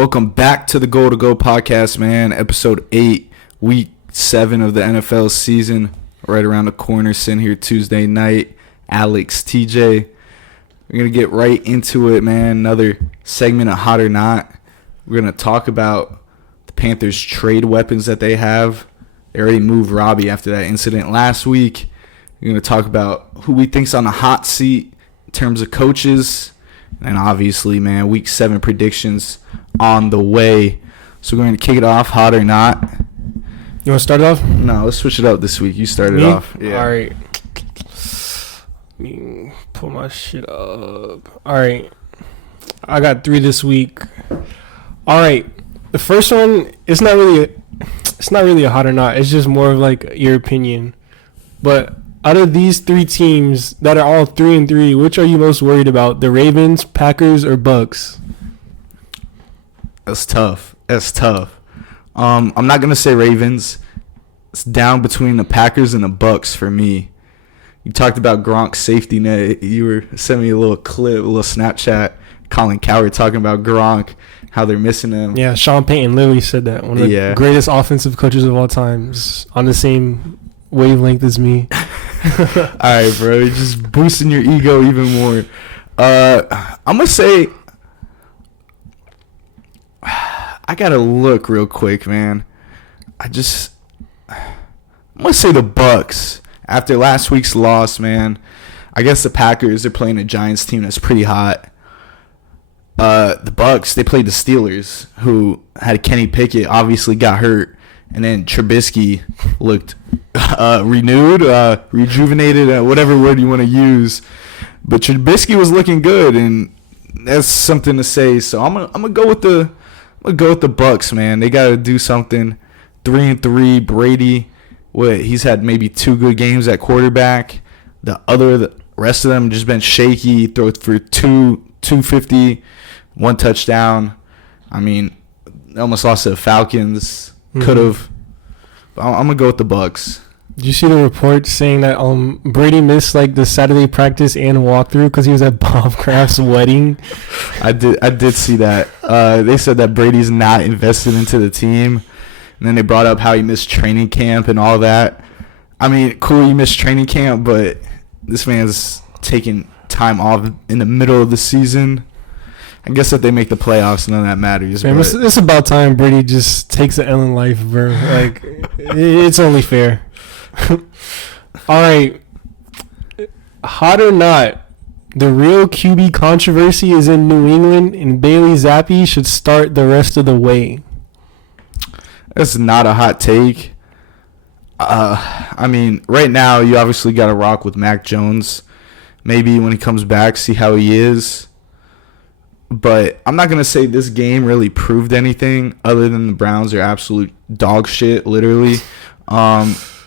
Welcome back to the Goal2Go podcast, man. Episode 8, week 7 of the NFL season. Right around the corner, sitting here Tuesday night. Alex, TJ. We're going to get right into it, man. Another segment of Hot or Not. We're going to talk about the Panthers' trade weapons that they have. They already moved Robbie after that incident last week. We're going to talk about who we think's on the hot seat in terms of coaches. And obviously, man, week 7 predictions on the way. So we're going to kick it off, Hot or Not. You want to start it off? No, let's switch it up this week. You start it off. Yeah. All right. Let me pull my shit up. All right. I got 3 this week. All right. The first one, it's not really a hot or not. It's just more of like your opinion. But out of these 3 teams that are all 3-3, which are you most worried about? The Ravens, Packers, or Bucks? That's tough. I'm not gonna say Ravens. It's down between the Packers and the Bucks for me. You talked about Gronk's safety net. You were sending me a little clip, a little Snapchat. Colin Cowherd talking about Gronk, how they're missing him. Yeah, Sean Payton literally said that. One of the greatest offensive coaches of all time is on the same wavelength as me. All right, bro. You're just boosting your ego even more. I'm going to say, I got to look real quick, man. I'm going to say the Bucks. After last week's loss, man, I guess the Packers, they're playing a Giants team that's pretty hot. The Bucks, they played the Steelers, who had Kenny Pickett, obviously got hurt. And then Trubisky looked renewed, rejuvenated, whatever word you want to use. But Trubisky was looking good, and that's something to say. So I'm gonna go with the Bucks, man. They gotta do something. 3-3. Brady, he's had maybe 2 good games at quarterback. The rest of them just been shaky. Throw for 250, 1 touchdown. I mean, they almost lost to the Falcons. Could have. I'm going to go with the Bucks. Did you see the report saying that Brady missed like the Saturday practice and walkthrough because he was at Bob Kraft's wedding? I did see that. They said that Brady's not invested into the team. And then they brought up how he missed training camp and all that. I mean, cool, you missed training camp, but this man's taking time off in the middle of the season. I guess if they make the playoffs, none of that matters. Man, it's about time Brady just takes an L in life, bro. Like, it's only fair. All right. Hot or not, the real QB controversy is in New England, and Bailey Zappi should start the rest of the way. That's not a hot take. I mean, right now, you obviously got to rock with Mac Jones. Maybe when he comes back, see how he is. But I'm not going to say this game really proved anything other than the Browns are absolute dog shit, literally. Zappi's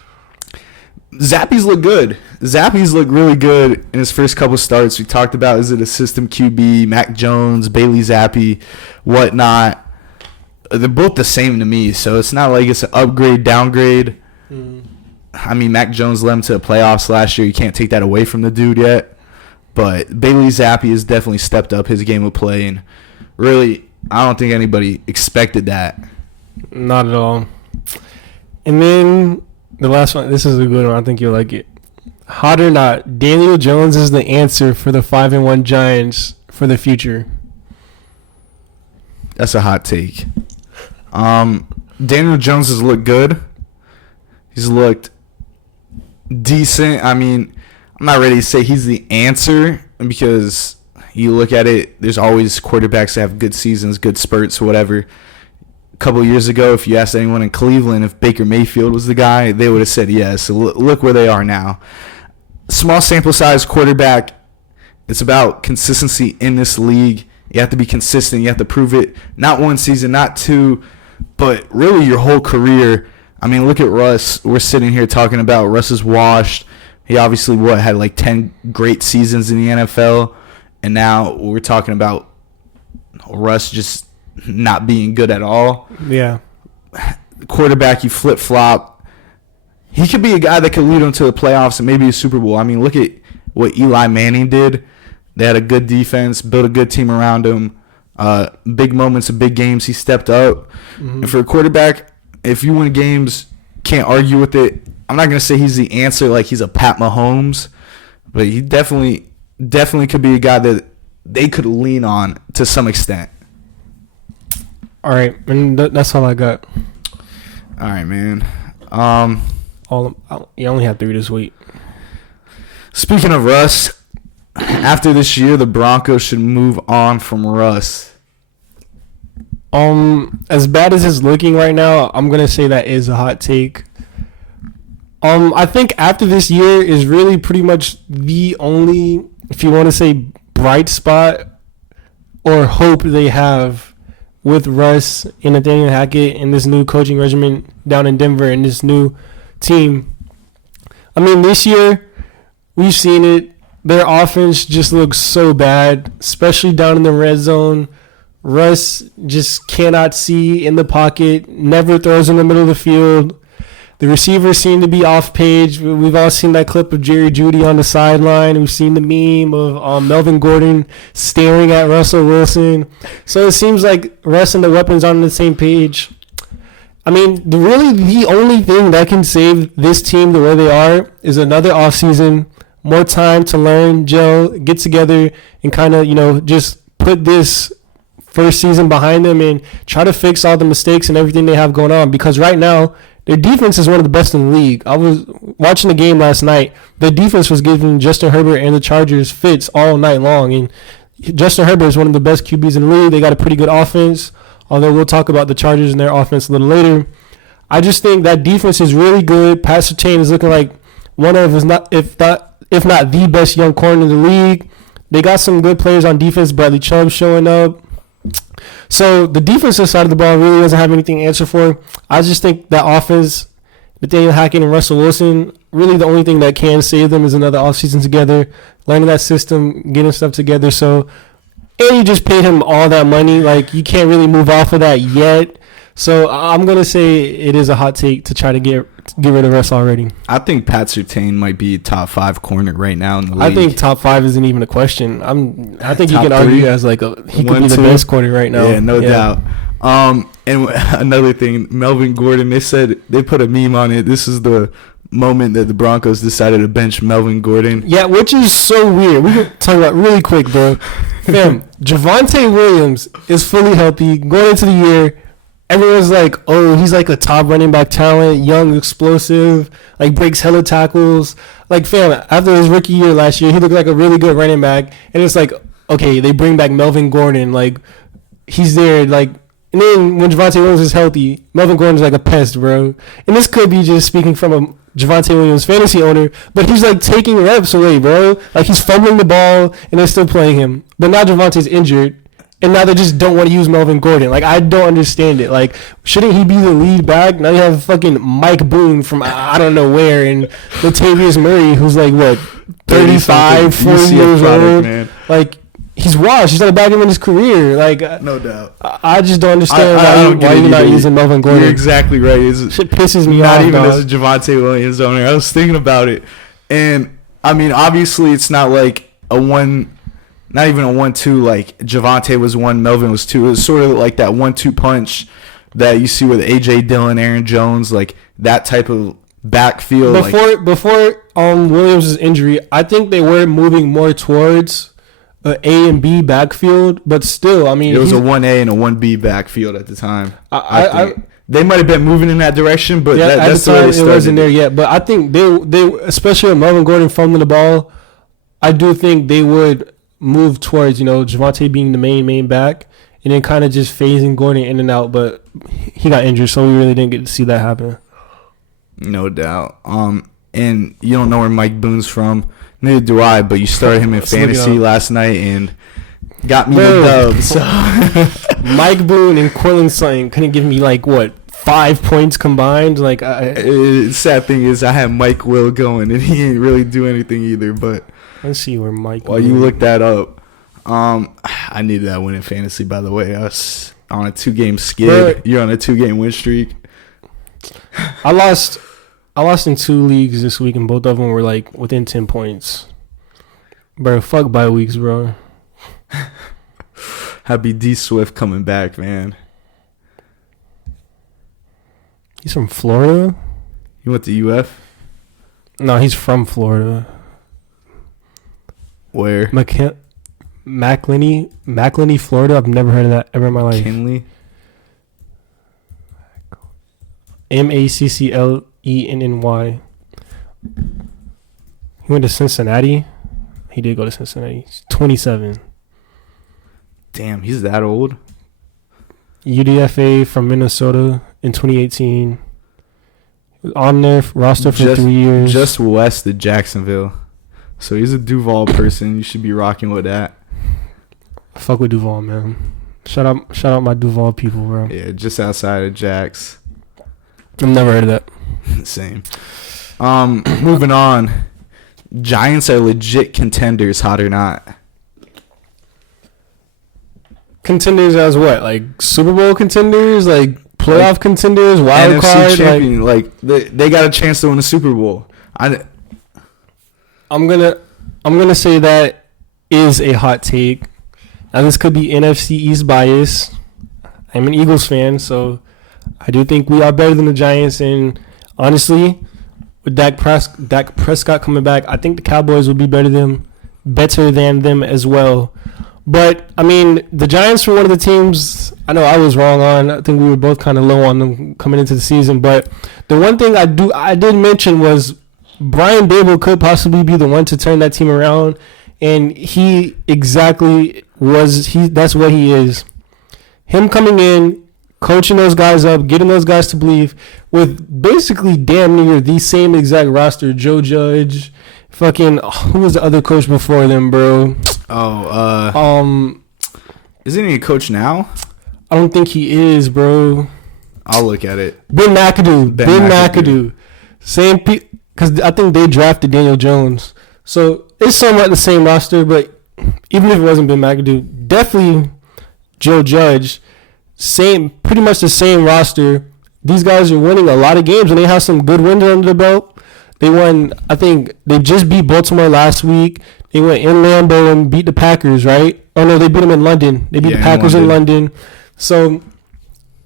look good. Zappi's look really good in his first couple starts. We talked about, is it a system QB, Mac Jones, Bailey Zappi, whatnot. They're both the same to me, so it's not like it's an upgrade, downgrade. I mean, Mac Jones led him to the playoffs last year. You can't take that away from the dude yet. But Bailey Zappi has definitely stepped up his game of play, and really, I don't think anybody expected that. Not at all. And then the last one, this is a good one. I think you'll like it. Hot or not, Daniel Jones is the answer for the 5-1 Giants for the future. That's a hot take. Daniel Jones has looked good. He's looked decent. I mean, I'm not ready to say he's the answer because you look at it, there's always quarterbacks that have good seasons, good spurts, whatever. A couple of years ago, if you asked anyone in Cleveland if Baker Mayfield was the guy, they would have said yes. So look where they are now. Small sample size quarterback. It's about consistency in this league. You have to be consistent. You have to prove it. Not 1 season, not 2, but really your whole career. I mean, look at Russ. We're sitting here talking about Russ is washed. He obviously had like 10 great seasons in the NFL, and now we're talking about Russ just not being good at all. Yeah. Quarterback, you flip-flop. He could be a guy that could lead them to the playoffs and maybe a Super Bowl. I mean, look at what Eli Manning did. They had a good defense, built a good team around him. Big moments of big games, he stepped up. And for a quarterback, if you win games, can't argue with it. I'm not gonna say he's the answer like he's a Pat Mahomes, but he definitely could be a guy that they could lean on to some extent. All right, and that's all I got. All right, man. You only have 3 this week. Speaking of Russ, after this year, the Broncos should move on from Russ. As bad as it's looking right now, I'm gonna say that is a hot take. I think after this year is really pretty much the only, if you want to say, bright spot or hope they have with Russ and Nathaniel Hackett and this new coaching regimen down in Denver and this new team. I mean, this year we've seen it. Their offense just looks so bad, especially down in the red zone. Russ just cannot see in the pocket, never throws in the middle of the field. The receivers seem to be off page. We've all seen that clip of Jerry Jeudy on the sideline. We've seen the meme of Melvin Gordon staring at Russell Wilson. So it seems like Russ and the weapons aren't on the same page. I mean, the only thing that can save this team the way they are is another offseason, more time to learn, gel, get together, and kind of, just put this first season behind them and try to fix all the mistakes and everything they have going on. Because right now, their defense is one of the best in the league. I was watching the game last night. The defense was giving Justin Herbert and the Chargers fits all night long. And Justin Herbert is one of the best QBs in the league. They got a pretty good offense, although we'll talk about the Chargers and their offense a little later. I just think that defense is really good. Pat Surtain is looking like one of, if not the best young corner in the league. They got some good players on defense. Bradley Chubb showing up. So the defensive side of the ball really doesn't have anything to answer for. I just think that offense, Nathaniel Hackett and Russell Wilson, really the only thing that can save them is another offseason together, learning that system, getting stuff together. So, and you just paid him all that money. Like, you can't really move off of that yet. So I'm going to say it is a hot take to try to get rid of Russ already. I think Pat Surtain might be top 5 corner right now in the league. I think top 5 isn't even a question. I think you can 3? argue as he could be the best corner right now. Yeah, no doubt. And another thing, Melvin Gordon, they put a meme on it. This is the moment that the Broncos decided to bench Melvin Gordon. Yeah, which is so weird. We can talk about really quick, bro. Fam, Javonte Williams is fully healthy going into the year. Everyone's like, oh, he's like a top running back talent, young, explosive, like breaks hella tackles. Like, fam, after his rookie year last year, he looked like a really good running back. And it's like, okay, they bring back Melvin Gordon. Like, he's there. Like, and then when Javonte Williams is healthy, Melvin Gordon's like a pest, bro. And this could be just speaking from a Javonte Williams fantasy owner, but he's like taking reps away, bro. Like, he's fumbling the ball, and they're still playing him. But now Javonte's injured. And now they just don't want to use Melvin Gordon. Like, I don't understand it. Like, shouldn't he be the lead back? Now you have fucking Mike Boone from I don't know where, and Latavius Murray, who's like, what, 35, 40 years old? Man. Like, he's washed. He's not back in his career. Like, no doubt. I just don't understand why you're not using Melvin Gordon. You're exactly right. Shit pisses me off. Not even as a Javonte Williams owner. I was thinking about it. And, I mean, obviously it's not like not even a 1-2 like Javonte was 1, Melvin was 2. It was sort of like that 1-2 punch that you see with A.J. Dillon, Aaron Jones, like that type of backfield. Before Williams' injury, I think they were moving more towards a and B backfield, but still, I mean, it was a 1A and a 1B backfield at the time. They might have been moving in that direction, but yeah, that's the time it wasn't there yet. But I think they especially with Melvin Gordon fumbling the ball, I do think they would move towards, Javonte being the main back, and then kind of just phasing Gordon in and out. But he got injured, so we really didn't get to see that happen. No doubt. And you don't know where Mike Boone's from. Neither do I, but you started him in fantasy last night and got me the dub. So. Mike Boone and Cortland Sutton couldn't give me 5 points combined. Sad thing is I had Mike Will going, and he didn't really do anything either. But let's see where Mike. While you look that up, I needed that win in fantasy. By the way, I was on a 2-game skid. You're on a 2-game win streak. I lost in 2 leagues this week, and both of them were within 10 points. Bro, fuck bye weeks, bro. Happy D Swift coming back, man. He's from Florida? He went to UF? No, he's from Florida. Where? McElhenney, Florida. I've never heard of that ever in my life. Kinley? MACCLENNY. He went to Cincinnati. He did go to Cincinnati. He's 27. Damn, he's that old? UDFA from Minnesota in 2018. He was on their roster for 3 years. Just west of Jacksonville. So he's a Duval person. You should be rocking with that. Fuck with Duval, man. Shout out my Duval people, bro. Yeah, just outside of Jax. I've never heard of that. Same. Moving on. Giants are legit contenders, hot or not. Contenders as what? Like Super Bowl contenders? Like playoff contenders? Wild NFC card? champion. Like they got a chance to win a Super Bowl. I'm gonna say that is a hot take. Now this could be NFC East bias. I'm an Eagles fan, so I do think we are better than the Giants. And honestly, with Dak Prescott coming back, I think the Cowboys will be better than them as well. But I mean, the Giants were one of the teams I know I was wrong on. I think we were both kind of low on them coming into the season. But the one thing I did mention was Brian Dable could possibly be the one to turn that team around, and he exactly was. That's what he is. Him coming in, coaching those guys up, getting those guys to believe with basically damn near the same exact roster. Joe Judge, fucking who was the other coach before them, bro? Isn't he a coach now? I don't think he is, bro. I'll look at it. Ben McAdoo. Same because I think they drafted Daniel Jones, so it's somewhat the same roster. But even if it wasn't Ben McAdoo, definitely Joe Judge. Pretty much the same roster. These guys are winning a lot of games, and they have some good wins under the belt. They won. I think they just beat Baltimore last week. They went in Lambeau and beat the Packers, right? Oh, no, they beat them in London. They beat the Packers in London. So,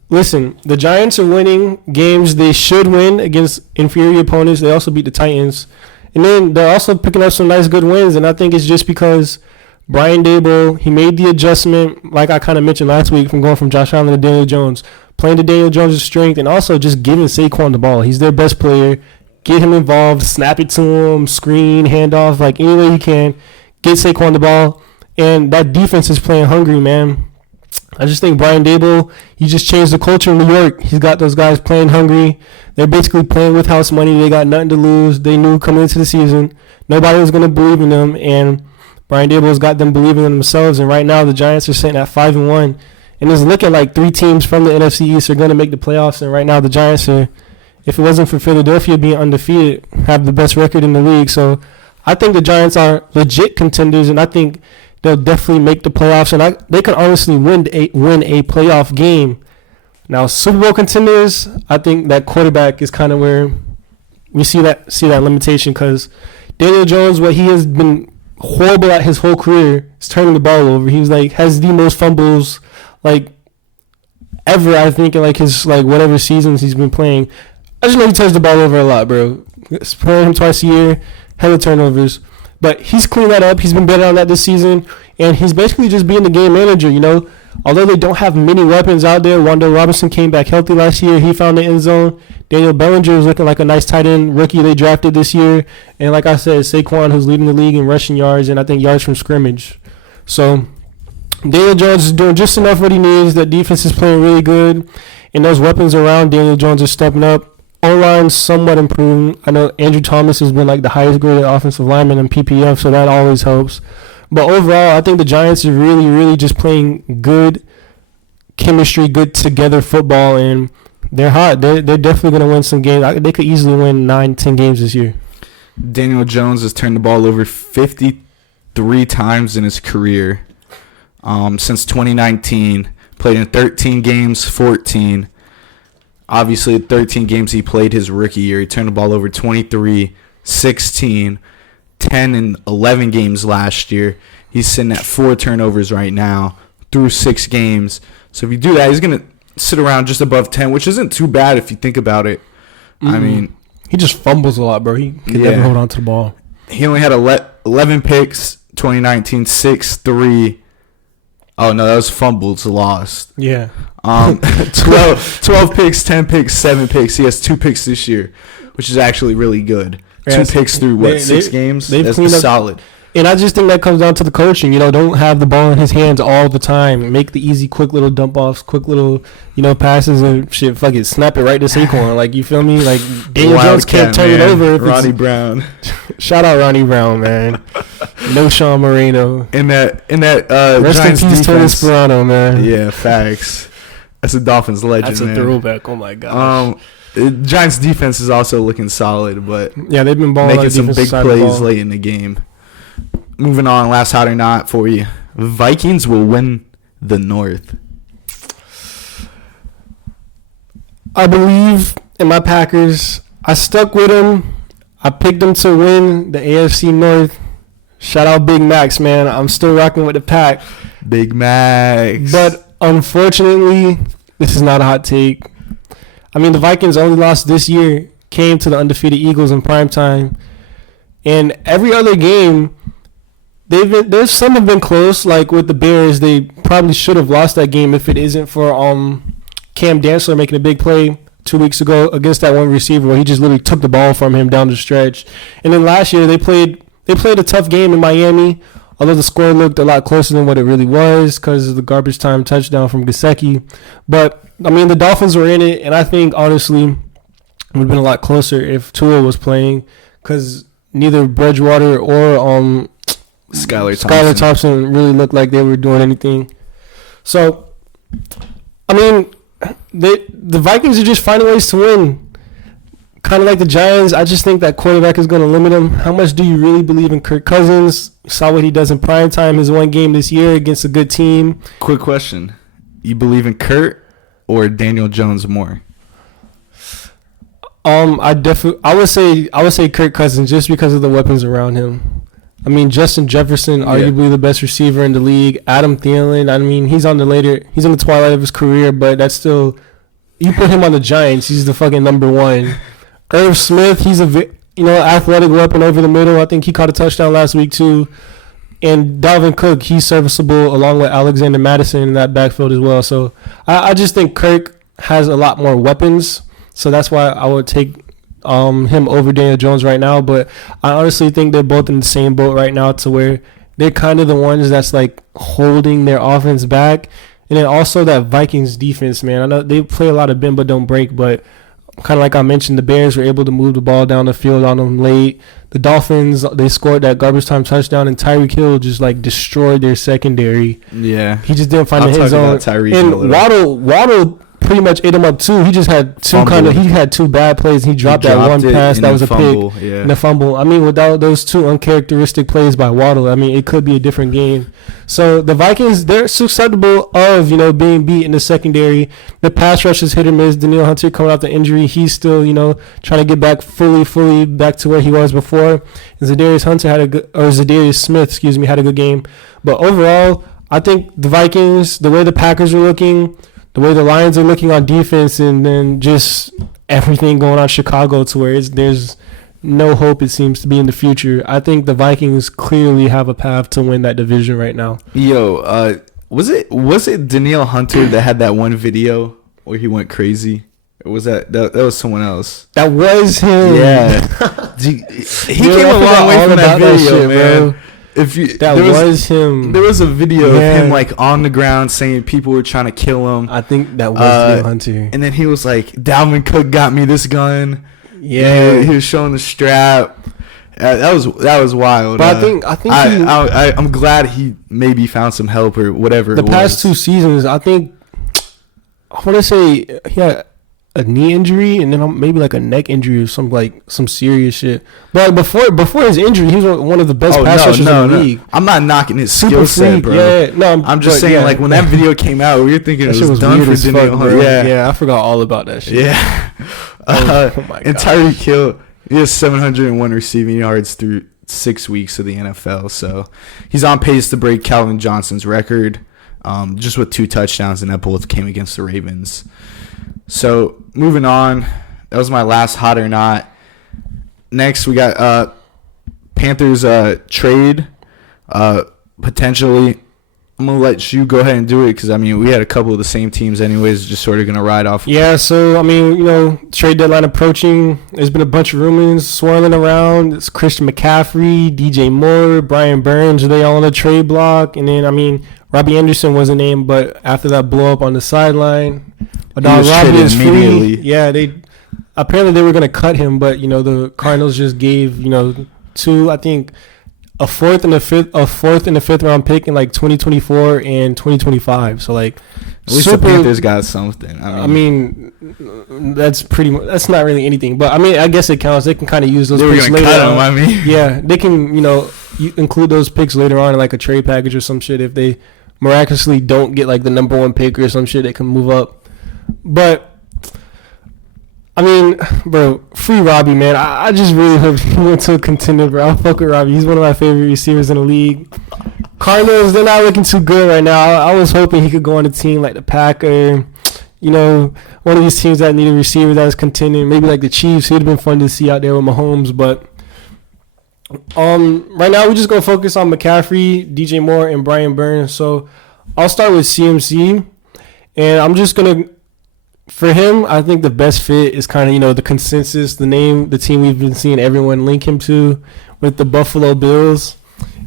listen, the Giants are winning games they should win against inferior opponents. They also beat the Titans. And then they're also picking up some nice good wins, and I think it's just because Brian Dable, he made the adjustment, like I kind of mentioned last week, from going from Josh Allen to Daniel Jones, playing to Daniel Jones' strength, and also just giving Saquon the ball. He's their best player. Get him involved, snap it to him, screen, handoff, like any way you can. Get Saquon the ball. And that defense is playing hungry, man. I just think Brian Dable, he just changed the culture in New York. He's got those guys playing hungry. They're basically playing with house money. They got nothing to lose. They knew coming into the season nobody was going to believe in them. And Brian Dable's got them believing in themselves. And right now the Giants are sitting at 5-1. And it's looking like 3 teams from the NFC East are going to make the playoffs. And right now the Giants are, if it wasn't for Philadelphia being undefeated, have the best record in the league. So I think the Giants are legit contenders, and I think they'll definitely make the playoffs. And they could honestly win a playoff game. Now, Super Bowl contenders, I think that quarterback is kind of where we see that limitation, because Daniel Jones, what he has been horrible at his whole career is turning the ball over. He's like has the most fumbles like ever, I think, in like his like whatever seasons he's been playing. I just know he turns the ball over a lot, bro. It's playing him twice a year, hella turnovers. But he's cleaned that up. He's been better on that this season. And he's basically just being the game manager, you know. Although they don't have many weapons out there, Wando Robinson came back healthy last year. He found the end zone. Daniel Bellinger is looking like a nice tight end rookie they drafted this year. And like I said, Saquon, who's leading the league in rushing yards and I think yards from scrimmage. So Daniel Jones is doing just enough what he needs. That defense is playing really good. And those weapons around Daniel Jones are stepping up. O-line somewhat improving. I know Andrew Thomas has been like the highest graded offensive lineman in PPF, so that always helps. But overall, I think the Giants are really, really just playing good chemistry, good together football, and they're hot. They're definitely going to win some games. They could easily win 9-10 games this year. Daniel Jones has turned the ball over 53 times in his career since 2019. Played in 13 games, 14. Obviously, 13 games he played his rookie year. He turned the ball over 23, 16, 10, and 11 games last year. He's sitting at 4 turnovers right now, through 6 games. So if you do that, he's going to sit around just above 10, which isn't too bad if you think about it. I mean, he just fumbles a lot, bro. He can never hold on to the ball. He only had 11 picks, 2019, 6-3. Oh, no, that was fumbles lost. Yeah. 12 picks, 10 picks, 7 picks. He has 2 picks this year, which is actually really good. Yeah, 2 picks through, 6 games? That's solid. And I just think that comes down to the coaching. Don't have the ball in his hands all the time. Make the easy, quick little dump offs, quick little, passes and shit. Fuck it, snap it right to Saquon. Like, you feel me? Like, Daniel Jones can't turn it over. Ronnie Brown. Shout out Ronnie Brown, man. No Sean Moreno. In that rest Giants in peace, Tony defense. Sperano, man. Yeah, facts. That's a Dolphins legend. That's a throwback. Oh my gosh. Giants defense is also looking solid, but yeah, they've been balling making some big plays late in the game. Moving on, last hot or not for you. Vikings will win the North. I believe in my Packers. I stuck with them. I picked them to win the AFC North. Shout out Big Max, man. I'm still rocking with the pack. Big Max. But unfortunately, this is not a hot take. I mean, the Vikings only lost this year, came to the undefeated Eagles in primetime. And every other game, there's some have been close, like with the Bears. They probably should have lost that game if it isn't for Cam Dantzler making a big play 2 weeks ago against that one receiver where he just literally took the ball from him down the stretch. And then last year they played a tough game in Miami, although the score looked a lot closer than what it really was because of the garbage time touchdown from Gesicki. But I mean, the Dolphins were in it, and I think honestly it would have been a lot closer if Tua was playing because neither Bridgewater or Skylar Thompson really looked like they were doing anything. So, I mean, the Vikings are just finding ways to win. Kind of like the Giants, I just think that quarterback is going to limit them. How much do you really believe in Kirk Cousins? You saw what he does in primetime, his one game this year against a good team. Quick question. You believe in Kurt or Daniel Jones more? I would say Kirk Cousins just because of the weapons around him. I mean, Justin Jefferson, arguably the best receiver in the league. Adam Thielen, I mean, he's in the twilight of his career, but that's still, you put him on the Giants, he's the fucking number one. Irv Smith, he's a athletic weapon over the middle. I think he caught a touchdown last week too. And Dalvin Cook, he's serviceable along with Alexander Madison in that backfield as well. So I just think Kirk has a lot more weapons. So that's why I would take him over Daniel Jones right now. But I honestly think they're both in the same boat right now to where they're kind of the ones that's like holding their offense back. And then also that Vikings defense, man. I know they play a lot of bend but don't break, but kind of like I mentioned, the Bears were able to move the ball down the field on them late. The Dolphins, they scored that garbage time touchdown, and Tyreek Hill just like destroyed their secondary. Yeah, he just didn't find the end zone. And Waddle pretty much ate him up too. He just had he had 2 bad plays. He dropped that one pass that was a pick and a fumble. I mean, without those 2 uncharacteristic plays by Waddle, I mean, it could be a different game. So the Vikings, they're susceptible of being beat in the secondary. The pass rush is hit or miss. Danielle Hunter coming off the injury, he's still trying to get back fully back to where he was before. And Zadarius Smith, had a good game. But overall, I think the Vikings, the way the Packers are looking, the way the Lions are looking on defense, and then just everything going on Chicago to where there's no hope, it seems to be in the future. I think the Vikings clearly have a path to win that division right now. Yo, was it Danielle Hunter that had that one video where he went crazy? Or was that was someone else? That was him. Yeah. He came a long way from that video, shit, man. Bro. Him. There was a video of him like on the ground saying people were trying to kill him. I think that was Danielle Hunter. And then he was like, Dalvin Cook got me this gun. Yeah, he was showing the strap. That was wild. But I think I'm glad he maybe found some help or whatever. The past 2 seasons, I think I want to say he had a knee injury and then maybe like a neck injury or some serious shit. But before his injury, he was one of the best pass rushers in the league. I'm not knocking his skill set, bro. Yeah, no, I'm just saying like when that video came out, we were thinking it was done for Danielle Hunter. Yeah, I forgot all about that shit. Yeah. Oh my god. And Tyreek Hill, he has 701 receiving yards through 6 weeks of the NFL, so he's on pace to break Calvin Johnson's record. just with 2 touchdowns, and that both came against the Ravens. So moving on, that was my last hot or not. Next, we got Panthers trade. Potentially, I'm going to let you go ahead and do it because, I mean, we had a couple of the same teams anyways, just sort of going to ride off. Yeah, so, I mean, trade deadline approaching. There's been a bunch of rumors swirling around. It's Christian McCaffrey, DJ Moore, Brian Burns. Are they all on the trade block? And then, I mean, Robbie Anderson wasn't named, but after that blow up on the sideline, Robbie is free. Yeah, apparently they were going to cut him, but, the Cardinals just gave, 2, I think, a fourth and a fifth round pick in like 2024 and 2025. So like, at least the Panthers got something. I mean, that's not really anything, but I mean, I guess it counts. They can kind of use those picks later on. I mean, yeah, they can you include those picks later on in like a trade package or some shit. If they miraculously don't get like the number 1 pick or some shit, they can move up. But I mean, bro, free Robbie, man. I just really hope he went to a contender, bro. I'll fuck with Robbie. He's one of my favorite receivers in the league. Cardinals, they're not looking too good right now. I was hoping he could go on a team like the Packers, one of these teams that need a receiver that is contending. Maybe like the Chiefs. It would have been fun to see out there with Mahomes. But right now, we're just going to focus on McCaffrey, DJ Moore, and Brian Burns. So I'll start with CMC. And I'm just going to, for him, I think the best fit is kind of, the consensus, the team we've been seeing everyone link him to with the Buffalo Bills.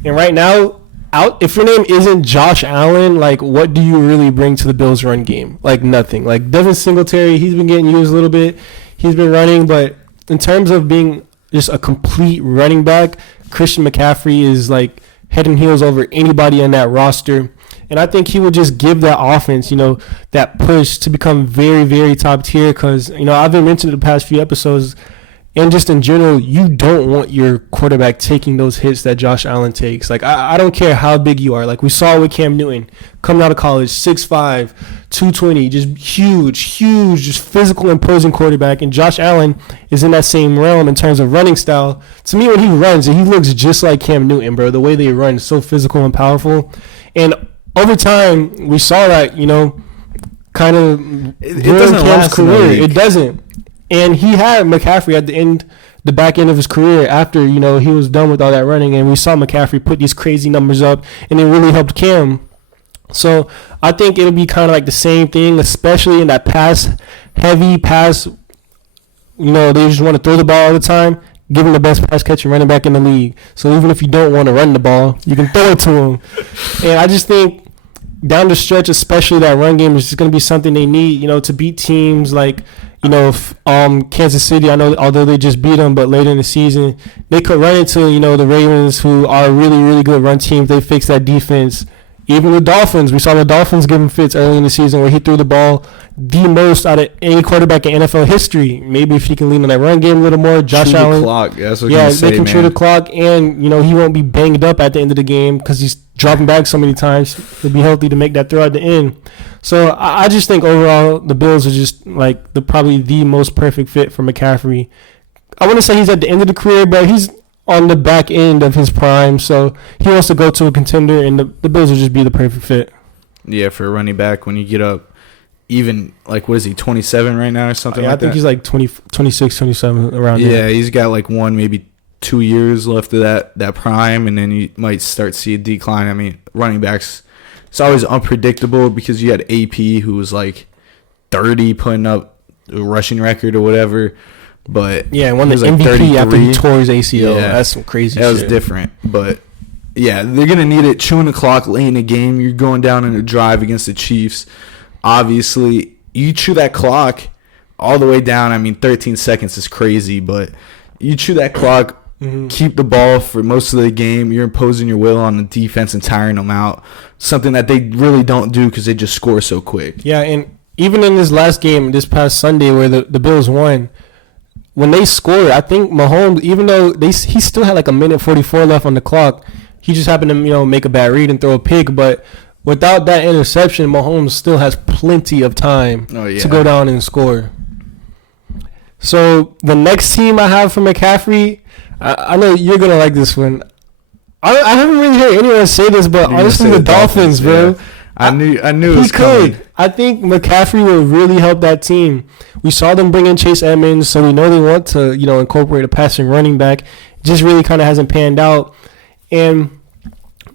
And right now, if your name isn't Josh Allen, like, what do you really bring to the Bills run game? Like, nothing. Like, Devin Singletary, he's been getting used a little bit. He's been running, but in terms of being just a complete running back, Christian McCaffrey is, like, head and heels over anybody on that roster. And I think he would just give that offense, that push to become very, very top tier. Because, I've been mentioning the past few episodes, and just in general, you don't want your quarterback taking those hits that Josh Allen takes. Like, I don't care how big you are. Like, we saw with Cam Newton coming out of college, 6'5", 220, just huge, just physical, imposing quarterback. And Josh Allen is in that same realm in terms of running style. To me, when he runs, he looks just like Cam Newton, bro. The way they run is so physical and powerful. And over time, we saw that, kind of it doesn't last career. It doesn't. And he had McCaffrey at the back end of his career after, he was done with all that running. And we saw McCaffrey put these crazy numbers up, and it really helped Cam. So I think it'll be kind of like the same thing, especially in that heavy pass. They just want to throw the ball all the time. Give him the best pass catching running back in the league. So even if you don't want to run the ball, you can throw it to him. And I just think down the stretch, especially that run game, is just going to be something they need, to beat teams like, Kansas City. I know, although they just beat them, but later in the season, they could run into, the Ravens, who are a really, really good run team. They fix that defense. Even the Dolphins, we saw the Dolphins give him fits early in the season where he threw the ball the most out of any quarterback in NFL history. Maybe if he can lean on that run game a little more. Josh Allen. Clock. That's what they can chew the clock, and he won't be banged up at the end of the game because he's dropping back so many times. He'll be healthy to make that throw at the end. So I just think overall the Bills are just like probably the most perfect fit for McCaffrey. I wouldn't say he's at the end of the career, but he's on the back end of his prime, so he wants to go to a contender, and the Bills will just be the perfect fit. Yeah, for a running back, when you get up, even, like, what is he, 27 right now or something like that? I think he's like 26, 27, around there. Yeah, he's got like 1, maybe 2 years left of that prime, and then you might start to see a decline. I mean, running backs, it's always unpredictable because you had AP, who was like 30, putting up a rushing record or whatever. But yeah, won the like MVP 33. after he tore his ACL. Yeah, that's some crazy shit. That was different. But yeah, they're going to need it. Chewing the clock late in the game. You're going down in a drive against the Chiefs. Obviously, you chew that clock all the way down. I mean, 13 seconds is crazy, but you chew that clock, keep the ball for most of the game. You're imposing your will on the defense and tiring them out. Something that they really don't do because they just score so quick. Yeah, and even in this last game, this past Sunday where the Bills won, when they scored, I think Mahomes, even though he still had like a minute 44 left on the clock, he just happened to make a bad read and throw a pick. But without that interception, Mahomes still has plenty of time to go down and score. So the next team I have for McCaffrey, I know you're gonna like this one. I haven't really heard anyone say this, but honestly, the Dolphins, bro. Yeah. I knew it he was could. coming. I think McCaffrey will really help that team. We saw them bring in Chase Edmonds, so we know they want to, incorporate a passing running back. It just really kind of hasn't panned out. And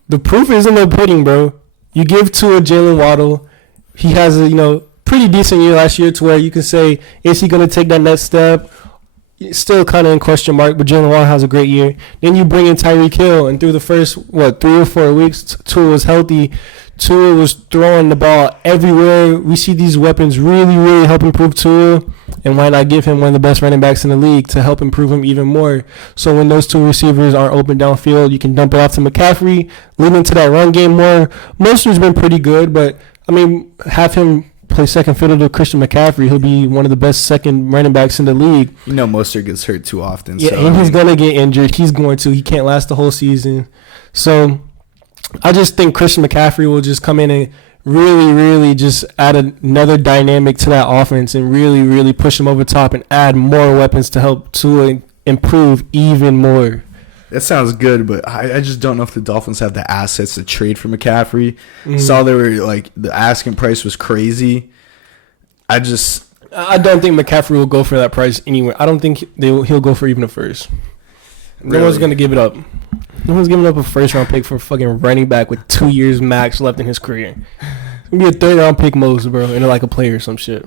the proof is in the pudding, bro. You give to a Jalen Waddle. He has a, pretty decent year last year to where you can say, is he going to take that next step? Still kind of in question mark, but Jalen Waddle has a great year. Then you bring in Tyreek Hill, and through the first, 3 or 4 weeks, Tua was healthy. Tua was throwing the ball everywhere. We see these weapons really, really help improve Tua, and why not give him one of the best running backs in the league to help improve him even more? So when those two receivers aren't open downfield, you can dump it off to McCaffrey, lead into that run game more. Mostert's been pretty good, but, have him play second fiddle to Christian McCaffrey. He'll be one of the best second running backs in the league. Mostert gets hurt too often. Yeah, and he's going to get injured. He's going to. He can't last the whole season. So I just think Christian McCaffrey will just come in and really, really just add another dynamic to that offense and really, really push him over top and add more weapons to help Tua improve even more. That sounds good, but I just don't know if the Dolphins have the assets to trade for McCaffrey. Saw they were the asking price was crazy. I don't think McCaffrey will go for that price anywhere. I don't think he'll go for even a first. Really? No one's gonna give it up. No one's giving up a first round pick for a fucking running back with 2 years max left in his career. It's gonna be a third round pick most, bro, and like a player or some shit.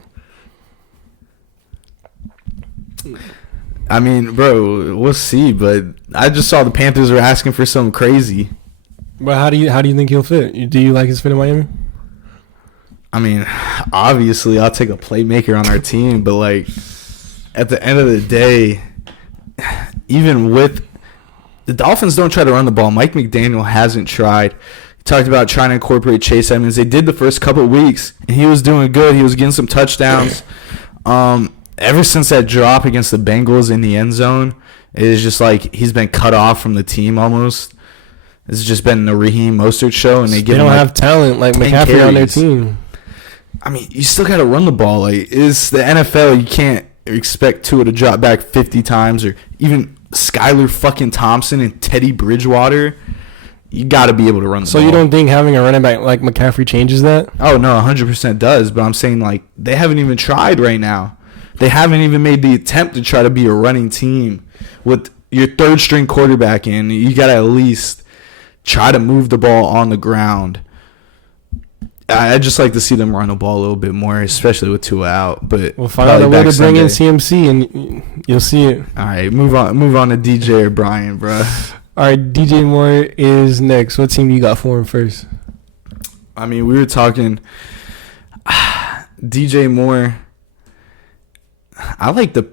Bro, we'll see. But I just saw the Panthers were asking for something crazy. But how do you think he'll fit? Do you like his fit in Miami? Obviously, I'll take a playmaker on our team. But at the end of the day, even with the Dolphins, don't try to run the ball. Mike McDaniel hasn't tried. He talked about trying to incorporate Chase Edmonds. They did the first couple of weeks, and he was doing good. He was getting some touchdowns. Ever since that drop against the Bengals in the end zone, it is just he's been cut off from the team almost. It's just been the Raheem Mostert show, and they don't have talent like McCaffrey on their team. You still got to run the ball. It's the NFL. You can't expect Tua to drop back 50 times, or even Skylar fucking Thompson and Teddy Bridgewater. You got to be able to run the ball. So you don't think having a running back like McCaffrey changes that? Oh, no, 100% does. But I'm saying, they haven't even tried right now. They haven't even made the attempt to try to be a running team. With your third-string quarterback in, you got to at least try to move the ball on the ground. I'd just like to see them run the ball a little bit more, especially with Tua out. But we'll find out a way to bring in CMC, and you'll see it. All right, move on to DJ or Brian, bro. All right, DJ Moore is next. What team do you got for him first? We were talking DJ Moore. I like the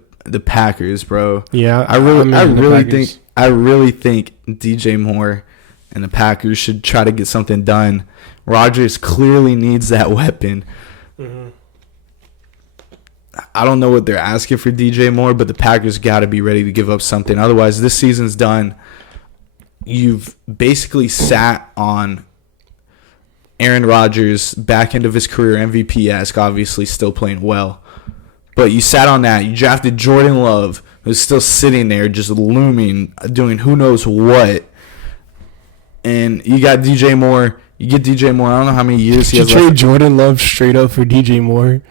Packers, bro. Yeah, I really think DJ Moore and the Packers should try to get something done. Rodgers clearly needs that weapon. Mm-hmm. I don't know what they're asking for DJ Moore, but the Packers got to be ready to give up something. Otherwise, this season's done. You've basically sat on Aaron Rodgers, back end of his career, MVP-esque, obviously still playing well. But you sat on that. You drafted Jordan Love, who's still sitting there just looming, doing who knows what. And you got DJ Moore. You get DJ Moore. I don't know how many years he has left. You trade Jordan Love straight up for DJ Moore?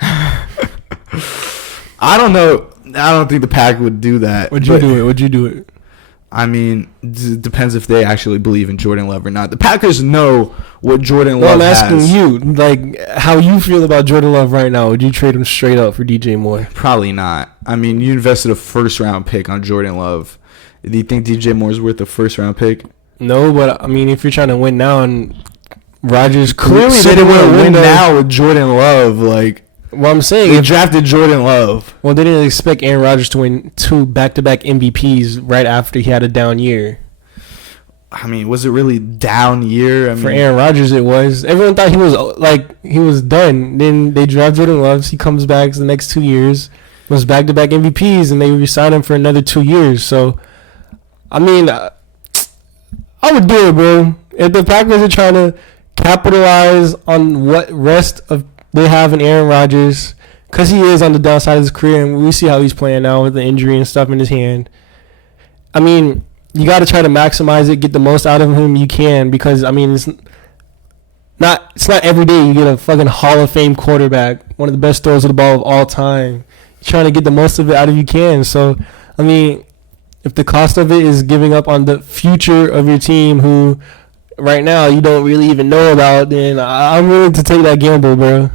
I don't know. I don't think the Pack would do that. Would you do it? It depends if they actually believe in Jordan Love or not. The Packers know what Jordan Love has. I'm asking you, how you feel about Jordan Love right now. Would you trade him straight up for DJ Moore? Probably not. You invested a first-round pick on Jordan Love. Do you think DJ Moore's worth a first-round pick? No, but, if you're trying to win now and Rodgers clearly they didn't want to win now with Jordan Love. What I'm saying, they drafted Jordan Love. Well, they didn't expect Aaron Rodgers to win 2 back-to-back MVPs right after he had a down year. Was it really down year? For Aaron Rodgers, it was. Everyone thought he was done. Then they draft Jordan Love. He comes back the next 2 years, was back-to-back MVPs, and they re-signed him for another 2 years. So, I would do it, bro. If the Packers are trying to capitalize on what rest of they have in Aaron Rodgers, because he is on the downside of his career, and we see how he's playing now with the injury and stuff in his hand. You got to try to maximize it, get the most out of him you can, because, it's not every day you get a fucking Hall of Fame quarterback, one of the best throwers of the ball of all time. You're trying to get the most of it out of you can. So, I mean, if the cost of it is giving up on the future of your team, who right now you don't really even know about, then I'm willing to take that gamble, bro.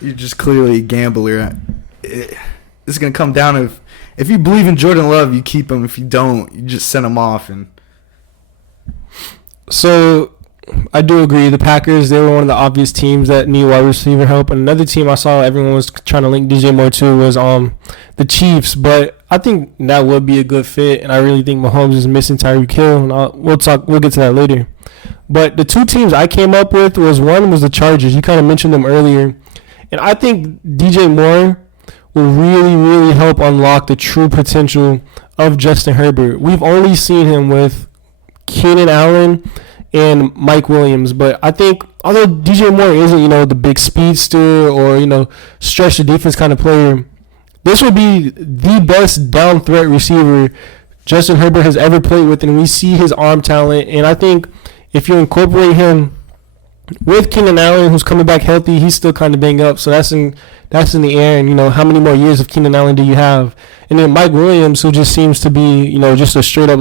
You're just clearly a gambler. It's gonna come down to if you believe in Jordan Love, you keep him. If you don't, you just send him off. And so I do agree. The Packers, they were one of the obvious teams that need wide receiver help. And another team I saw everyone was trying to link DJ Moore to was the Chiefs. But I think that would be a good fit. And I really think Mahomes is missing Tyreek Hill. And we'll get to that later. But the two teams I came up with one was the Chargers. You kind of mentioned them earlier. And I think DJ Moore will really, really help unlock the true potential of Justin Herbert. We've only seen him with Keenan Allen and Mike Williams, but I think although DJ Moore isn't, the big speedster or, stretch the defense kind of player, this would be the best down threat receiver Justin Herbert has ever played with, and we see his arm talent. And I think if you incorporate him with Keenan Allen, who's coming back healthy, he's still kind of banged up, so that's in the air. And how many more years of Keenan Allen do you have? And then Mike Williams, who just seems to be, just a straight up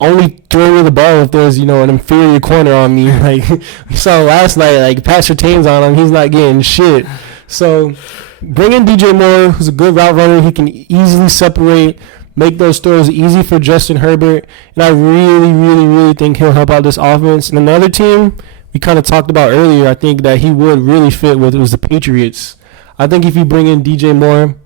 only throw the ball if there's an inferior corner on me. Like we saw last night, Pat Surtain's on him, he's not getting shit. So bring in DJ Moore, who's a good route runner. He can easily separate, make those throws easy for Justin Herbert, and I really, really, really think he'll help out this offense. And another team we kind of talked about earlier, I think that he would really fit with, was the Patriots. I think if you bring in DJ Moore,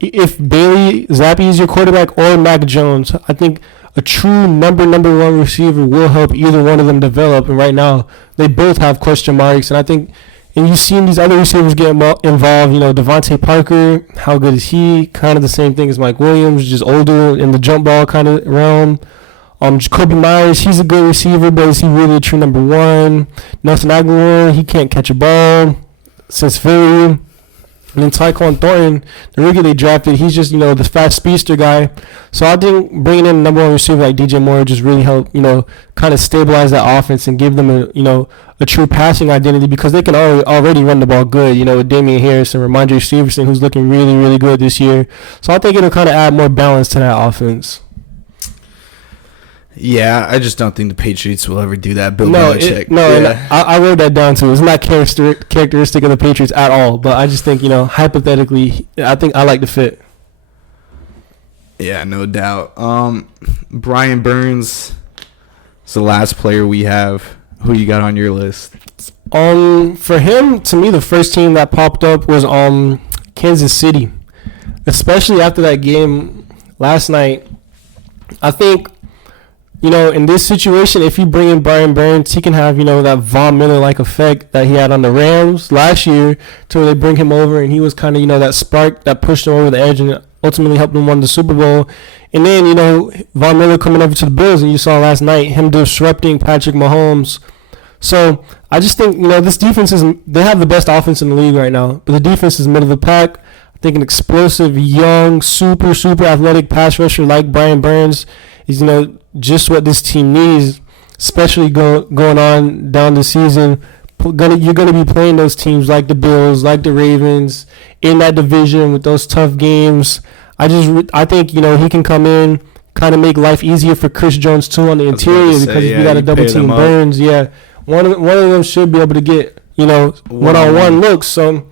if Bailey Zappi is your quarterback or Mac Jones, I think a true number one receiver will help either one of them develop. And right now, they both have question marks. And I think, and you've seen these other receivers get involved. Devontae Parker, how good is he? Kind of the same thing as Mike Williams, just older in the jump ball kind of realm. Jacoby Myers, he's a good receiver, but is he really a true number one? Nelson Aguilar, he can't catch a ball since Philly. And then Tyquan Thornton, the rookie they drafted, he's just, the fast speedster guy. So I think bringing in a number one receiver like DJ Moore just really help, kind of stabilize that offense and give them a true passing identity, because they can already run the ball good, with Damian Harris and Ramondre Stevenson, who's looking really, really good this year. So I think it'll kind of add more balance to that offense. Yeah, I just don't think the Patriots will ever do that. Belichick. I wrote that down too. It's not characteristic of the Patriots at all. But I just think, hypothetically, I think I like the fit. Yeah, no doubt. Brian Burns is the last player we have. Who you got on your list? For him, to me, the first team that popped up was Kansas City, especially after that game last night. I think, in this situation, if you bring in Brian Burns, he can have, that Von Miller-like effect that he had on the Rams last year, to where they bring him over and he was kind of, that spark that pushed him over the edge and ultimately helped them win the Super Bowl. And then, Von Miller coming over to the Bills, and you saw last night him disrupting Patrick Mahomes. So I just think, this defense they have the best offense in the league right now, but the defense is middle of the pack. I think an explosive, young, super, super athletic pass rusher like Brian Burns is, just what this team needs, especially going on down the season. You're going to be playing those teams like the Bills, like the Ravens, in that division with those tough games. I think, he can come in, kind of make life easier for Chris Jones, too, on the interior, because if you got a double team Burns, one of them should be able to get, one-on-one looks. So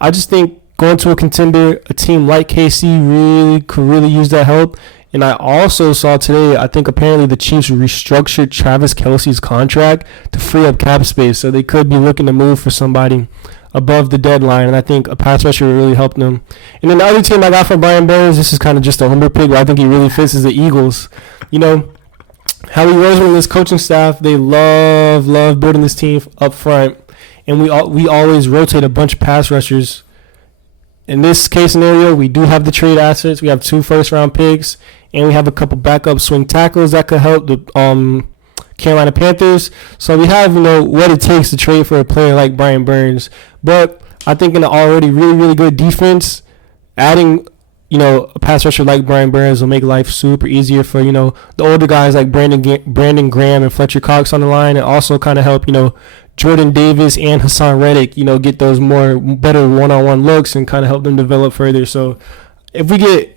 I just think going to a contender, a team like KC could really use that help. And I also saw today, I think apparently the Chiefs restructured Travis Kelce's contract to free up cap space. So they could be looking to move for somebody above the deadline. And I think a pass rusher would really help them. And then the other team I got from Brian Burns, this is kind of just a homer pick, but I think he really fits, is the Eagles. How he runs with his coaching staff, they love building this team up front. And we always rotate a bunch of pass rushers. In this case scenario, we do have the trade assets. We have 2 first-round picks, and we have a couple backup swing tackles that could help the Carolina Panthers. So we have, what it takes to trade for a player like Brian Burns. But I think in an already really, really good defense, adding, a pass rusher like Brian Burns will make life super easier for, the older guys like Brandon Graham and Fletcher Cox on the line, and also kind of help, Jordan Davis and Hassan Reddick, get those better one-on-one looks and kind of help them develop further. So if the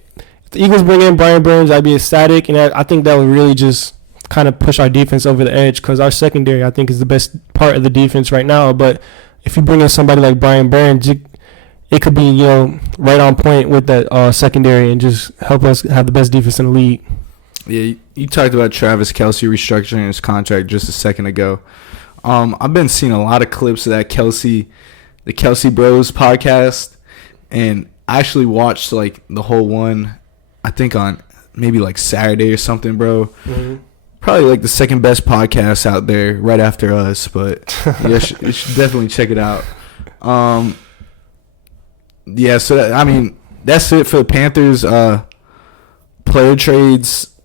Eagles bring in Brian Burns, I'd be ecstatic, and I think that would really just kind of push our defense over the edge, because our secondary, I think, is the best part of the defense right now. But if you bring in somebody like Brian Burns, it could be, right on point with that secondary and just help us have the best defense in the league. Yeah, you talked about Travis Kelce restructuring his contract just a second ago. I've been seeing a lot of clips of that the Kelce Bros podcast, and I actually watched like the whole one, I think on maybe like Saturday or something, bro. Mm-hmm. Probably like the second best podcast out there right after us, but yeah, you should definitely check it out. Yeah, so that's it for the Panthers. Player trades,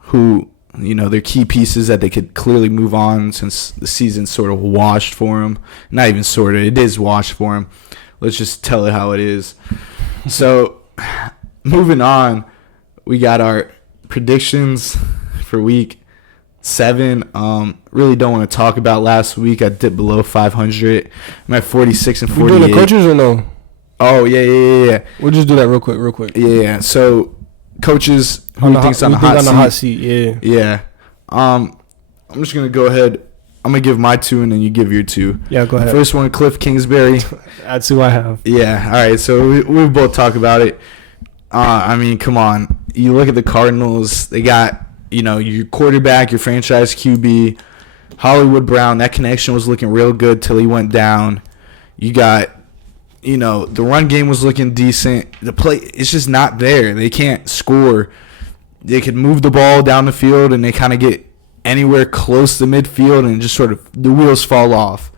who they're key pieces that they could clearly move on since the season's sort of washed for them. Not even sort of, it is washed for them. Let's just tell it how it is. So, moving on, we got our predictions for week 7. Really don't want to talk about last week. I dipped below 500. I'm at 46 and 48. You doing the coaches or no? Oh, yeah. We'll just do that real quick. Yeah. So, coaches, who you think's on the hot seat? Yeah. Yeah. I'm just going to go ahead. I'm going to give my 2 and then you give your 2. Yeah, go ahead. First one, Cliff Kingsbury. That's who I have. Yeah. All right. So, we both talk about it. Come on. You look at the Cardinals. They got, your quarterback, your franchise QB, Hollywood Brown. That connection was looking real good till he went down. You got, the run game was looking decent. The play, it's just not there. They can't score. They could move the ball down the field, and they kind of get anywhere close to midfield, and just sort of the wheels fall off.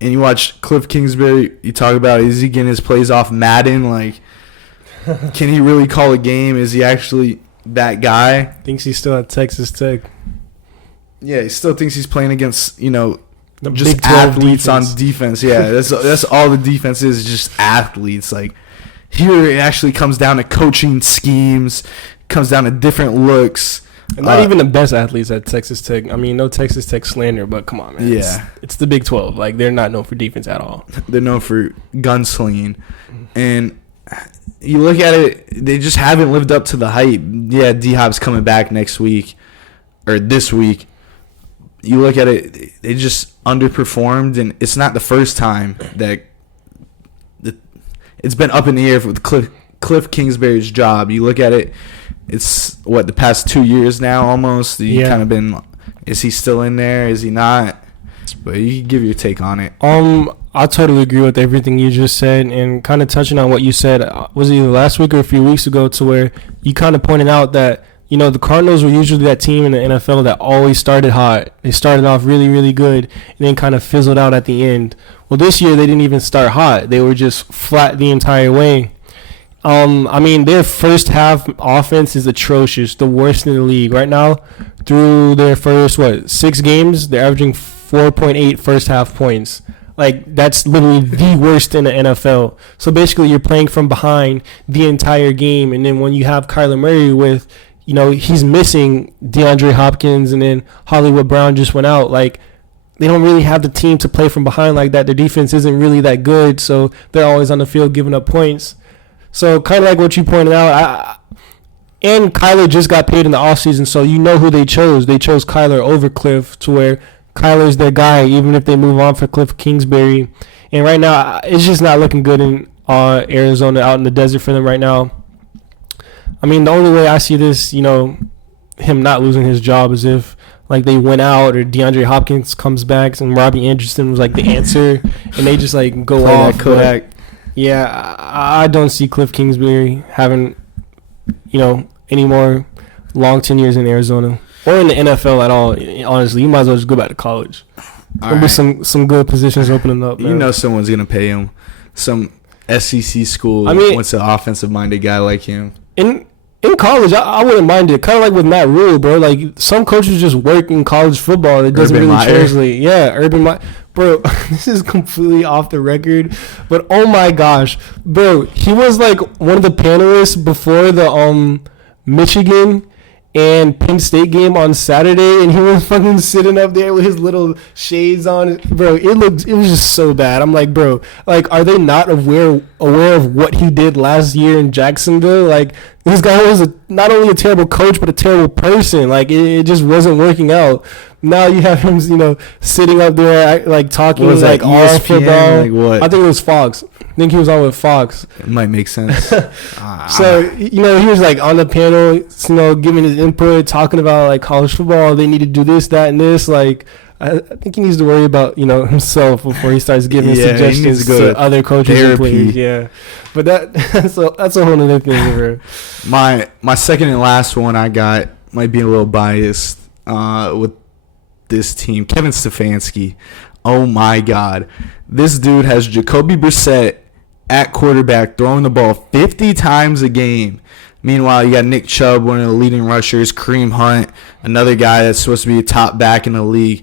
And you watch Cliff Kingsbury, you talk about, is he getting his plays off Madden? Like, can he really call a game? Is he actually that guy? Thinks he's still at Texas Tech. Yeah, he still thinks he's playing against, the just Big 12 athletes defense. on defense. Yeah, that's all the defense is, just athletes. Like, here it actually comes down to coaching schemes, comes down to different looks. And not even the best athletes at Texas Tech. No Texas Tech slander, but come on, man. Yeah. It's the Big 12. Like, they're not known for defense at all. They're known for gunslinging. And you look at it, they just haven't lived up to the hype. Yeah, D-Hop's coming back next week, or this week. You look at it, they just underperformed, and it's not the first time that it's been up in the air with Cliff Kingsbury's job. You look at it, it's, the past 2 years now almost. You kind of been, is he still in there? Is he not? But you can give your take on it. I totally agree with everything you just said, and kind of touching on what you said, was it either last week or a few weeks ago, to where you kind of pointed out that, the Cardinals were usually that team in the NFL that always started hot. They started off really, really good and then kind of fizzled out at the end. Well, this year they didn't even start hot. They were just flat the entire way. Their first half offense is atrocious, the worst in the league. Right now, through their first, 6 games, they're averaging 4.8 first half points. Like, that's literally the worst in the NFL. So basically, you're playing from behind the entire game, and then when you have Kyler Murray with, he's missing DeAndre Hopkins, and then Hollywood Brown just went out. Like, they don't really have the team to play from behind like that. Their defense isn't really that good, so they're always on the field giving up points. So kind of like what you pointed out, and Kyler just got paid in the offseason, so you know who they chose. They chose Kyler over Cliff, to where Kyler's their guy, even if they move on for Cliff Kingsbury. And right now, it's just not looking good in Arizona, out in the desert for them right now. The only way I see this, him not losing his job, is if, like, they went out, or DeAndre Hopkins comes back, and Robbie Anderson was, like, the answer, and they just, like, go play off. That Kodak. Yeah, I don't see Cliff Kingsbury having, any more long tenures in Arizona or in the NFL at all. Honestly, you might as well just go back to college. There'll be some good positions opening up, man. Someone's going to pay him. Some SEC school wants an offensive-minded guy like him. In college, I wouldn't mind it. Kind of like with Matt Rule, bro. Like, some coaches just work in college football. It doesn't really translate. Yeah, Urban Meyer. Bro, this is completely off the record, but oh my gosh. Bro, he was like one of the panelists before the Michigan and Penn State game on Saturday, and he was fucking sitting up there with his little shades on. Bro, it was just so bad. I'm like, bro, like, are they not aware of what he did last year in Jacksonville? Like, this guy was not only a terrible coach, but a terrible person. Like, it just wasn't working out. Now you have him, sitting up there, like, talking, like, all football. Like what? I think it was Fox. I think he was on with Fox. It might make sense. So, he was, like, on the panel, giving his input, talking about, like, college football. They need to do this, that, and this. Like, I think he needs to worry about, himself before he starts giving suggestions to other coaches and players. Yeah. But that's a whole other thing, bro. My second and last one I got might be a little biased with this team. Kevin Stefanski. Oh, my God. This dude has Jacoby Brissett at quarterback throwing the ball 50 times a game. Meanwhile, you got Nick Chubb, one of the leading rushers, Kareem Hunt, another guy that's supposed to be a top back in the league.